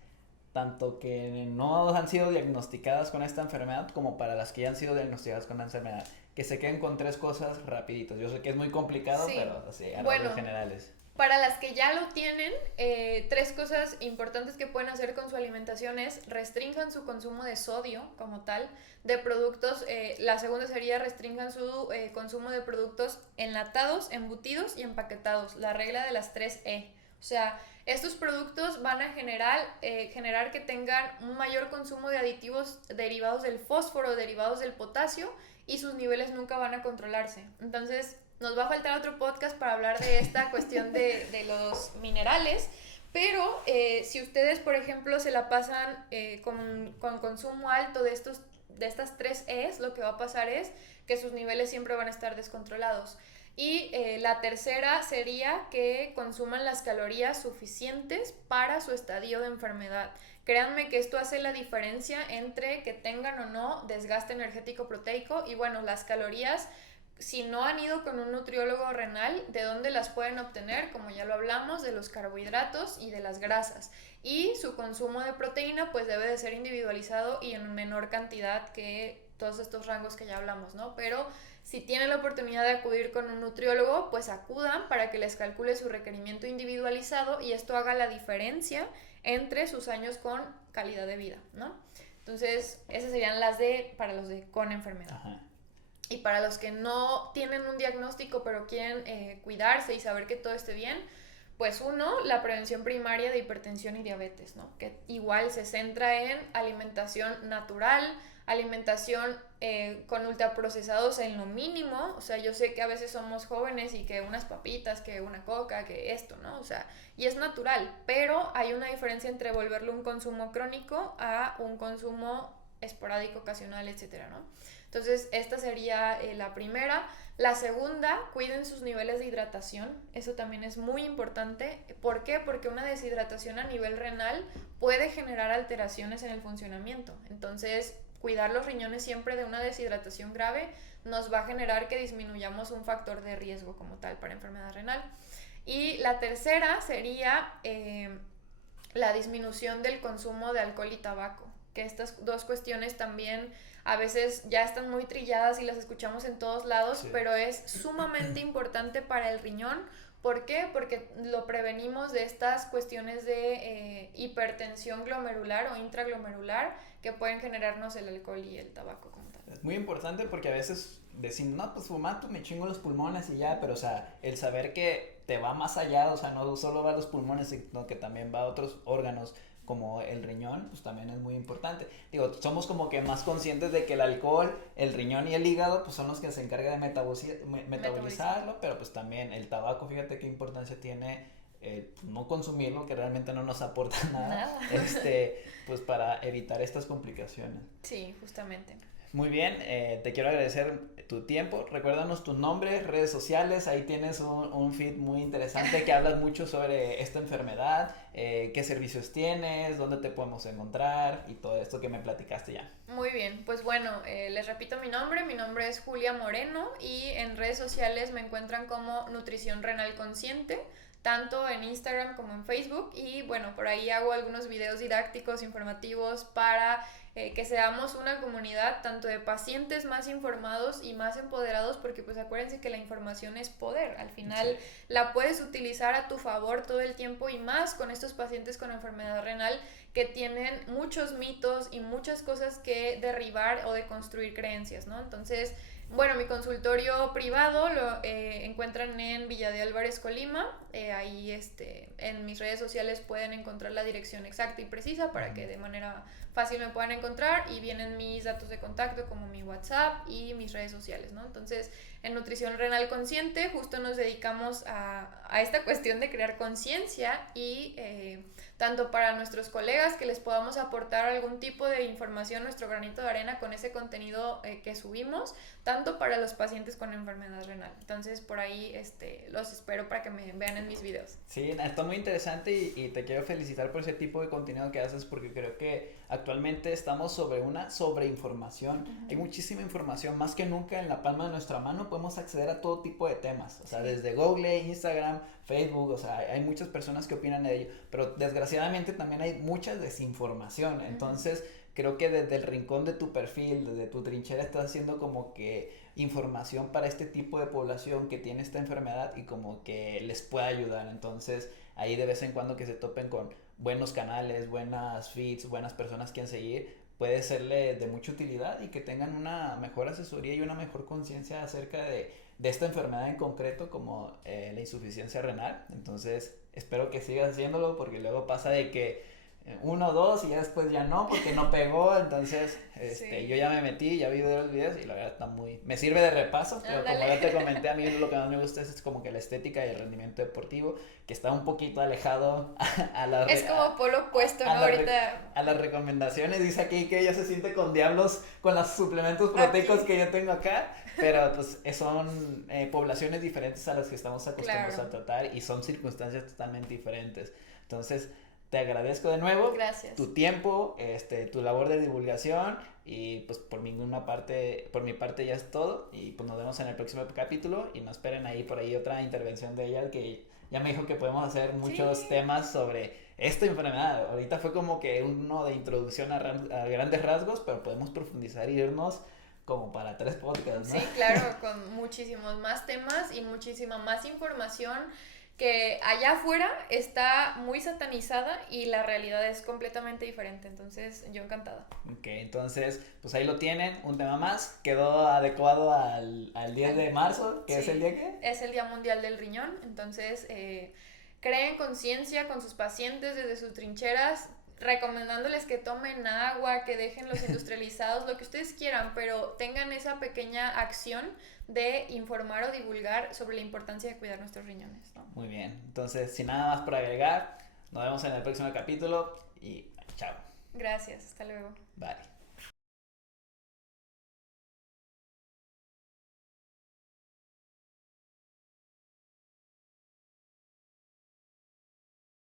tanto que no han sido diagnosticadas con esta enfermedad como para las que ya han sido diagnosticadas con la enfermedad. Que se queden con 3 cosas rapiditos. Yo sé que es muy complicado, sí, pero así, a rasgos generales. Para las que ya lo tienen, 3 cosas importantes que pueden hacer con su alimentación es restrinjan su consumo de sodio como tal, de productos. La segunda sería restrinjan su consumo de productos enlatados, embutidos y empaquetados. La regla de las 3 E. O sea, estos productos van a generar que tengan un mayor consumo de aditivos derivados del fósforo, derivados del potasio, y sus niveles nunca van a controlarse. Entonces, nos va a faltar otro podcast para hablar de esta cuestión de los minerales, pero si ustedes, por ejemplo, se la pasan con consumo alto de estas 3 E's, lo que va a pasar es que sus niveles siempre van a estar descontrolados. Y la tercera sería que consuman las calorías suficientes para su estadio de enfermedad. Créanme que esto hace la diferencia entre que tengan o no desgaste energético proteico. Y bueno, las calorías, si no han ido con un nutriólogo renal, ¿de dónde las pueden obtener? Como ya lo hablamos, de los carbohidratos y de las grasas. Y su consumo de proteína pues debe de ser individualizado y en menor cantidad que todos estos rangos que ya hablamos, ¿no? Pero si tienen la oportunidad de acudir con un nutriólogo, pues acudan para que les calcule su requerimiento individualizado y esto haga la diferencia entre sus años con calidad de vida, ¿no? Entonces, esas serían las para los de con enfermedad. Ajá. Y para los que no tienen un diagnóstico pero quieren cuidarse y saber que todo esté bien, pues la prevención primaria de hipertensión y diabetes, ¿no? Que igual se centra en alimentación natural, alimentación con ultraprocesados en lo mínimo. O sea, yo sé que a veces somos jóvenes y que unas papitas, que una coca, que esto, ¿no? O sea, y es natural, pero hay una diferencia entre volverlo un consumo crónico a un consumo esporádico, ocasional, etcétera, ¿no? Entonces, esta sería la primera. La segunda, cuiden sus niveles de hidratación. Eso también es muy importante. ¿Por qué? Porque una deshidratación a nivel renal puede generar alteraciones en el funcionamiento. Entonces, cuidar los riñones siempre de una deshidratación grave nos va a generar que disminuyamos un factor de riesgo como tal para enfermedad renal. Y la tercera sería la disminución del consumo de alcohol y tabaco, que estas 2 cuestiones también a veces ya están muy trilladas y las escuchamos en todos lados, sí, pero es sumamente importante para el riñón. ¿Por qué? Porque lo prevenimos de estas cuestiones de hipertensión glomerular o intraglomerular que pueden generarnos el alcohol y el tabaco como tal. Es muy importante porque a veces decimos, no, pues fumando me chingo los pulmones y ya, pero o sea, el saber que te va más allá, o sea, no solo va a los pulmones, sino que también va a otros órganos como el riñón, pues también es muy importante. Digo, somos como que más conscientes de que el alcohol, el riñón y el hígado, pues son los que se encargan de metabolizarlo, pero pues también el tabaco, fíjate qué importancia tiene no consumirlo, que realmente no nos aporta nada, pues para evitar estas complicaciones. Sí, justamente. Muy bien, te quiero agradecer tu tiempo. Recuérdanos tu nombre, redes sociales, ahí tienes un feed muy interesante que hablas mucho sobre esta enfermedad, qué servicios tienes, dónde te podemos encontrar y todo esto que me platicaste ya. Muy bien, pues bueno, les repito mi nombre es Julia Moreno y en redes sociales me encuentran como Nutrición Renal Consciente, tanto en Instagram como en Facebook, y bueno, por ahí hago algunos videos didácticos, informativos para que seamos una comunidad tanto de pacientes más informados y más empoderados, porque pues acuérdense que la información es poder, al final sí, la puedes utilizar a tu favor todo el tiempo y más con estos pacientes con enfermedad renal que tienen muchos mitos y muchas cosas que derribar o de construir creencias, ¿no? Entonces, bueno, mi consultorio privado lo encuentran en Villa de Álvarez, Colima. Ahí en mis redes sociales pueden encontrar la dirección exacta y precisa para que de manera fácil me puedan encontrar, y vienen mis datos de contacto como mi WhatsApp y mis redes sociales, ¿no? Entonces, en Nutrición Renal Consciente justo nos dedicamos a esta cuestión de crear conciencia y tanto para nuestros colegas que les podamos aportar algún tipo de información, nuestro granito de arena con ese contenido que subimos, tanto para los pacientes con enfermedad renal. Entonces por ahí los espero para que me vean en mis videos. Sí, está muy interesante y te quiero felicitar por ese tipo de contenido que haces porque creo que actualmente estamos sobre una sobreinformación. Hay muchísima información, más que nunca en la palma de nuestra mano podemos acceder a todo tipo de temas, o sea, desde Google, Instagram, Facebook, o sea, hay muchas personas que opinan de ello, pero desgraciadamente también hay mucha desinformación, entonces creo que desde el rincón de tu perfil, desde tu trinchera estás haciendo como que información para este tipo de población que tiene esta enfermedad y como que les pueda ayudar. Entonces ahí de vez en cuando que se topen con buenos canales, buenas feeds, buenas personas que seguir, puede serle de mucha utilidad y que tengan una mejor asesoría y una mejor conciencia acerca de esta enfermedad en concreto como la insuficiencia renal. Entonces espero que sigas haciéndolo porque luego pasa de que uno, dos y ya después ya no porque no pegó, entonces Sí. yo ya me metí, ya vi los videos y la verdad está muy, me sirve de repaso, pero como ya te comenté, a mí lo que más me gusta es como que la estética y el rendimiento deportivo, que está un poquito alejado a la es como polo opuesto, ¿no? Ahorita a las recomendaciones. Dice aquí que ella se siente con diablos con los suplementos proteicos aquí. que yo tengo acá, pero pues son poblaciones diferentes a las que estamos acostumbrados a tratar y son circunstancias totalmente diferentes. Entonces te agradezco de nuevo. Gracias. Tu tiempo, tu labor de divulgación y pues por mi parte ya es todo y pues nos vemos en el próximo capítulo y no esperen ahí por ahí otra intervención de ella que ya me dijo que podemos hacer muchos temas sobre esta enfermedad. Ahorita fue como que uno de introducción a grandes rasgos, pero podemos profundizar y irnos como para 3 podcasts, ¿no? Sí, claro, con muchísimos más temas y muchísima más información que allá afuera está muy satanizada y la realidad es completamente diferente, entonces yo encantada. Ok, entonces pues ahí lo tienen, un tema más, quedó adecuado al 10 de marzo, que es el día que... Es el Día Mundial del Riñón, entonces creen conciencia con sus pacientes desde sus trincheras, recomendándoles que tomen agua, que dejen los industrializados, lo que ustedes quieran, pero tengan esa pequeña acción de informar o divulgar sobre la importancia de cuidar nuestros riñones, ¿no? Muy bien, entonces sin nada más por agregar, nos vemos en el próximo capítulo y chao. Gracias, hasta luego. Bye.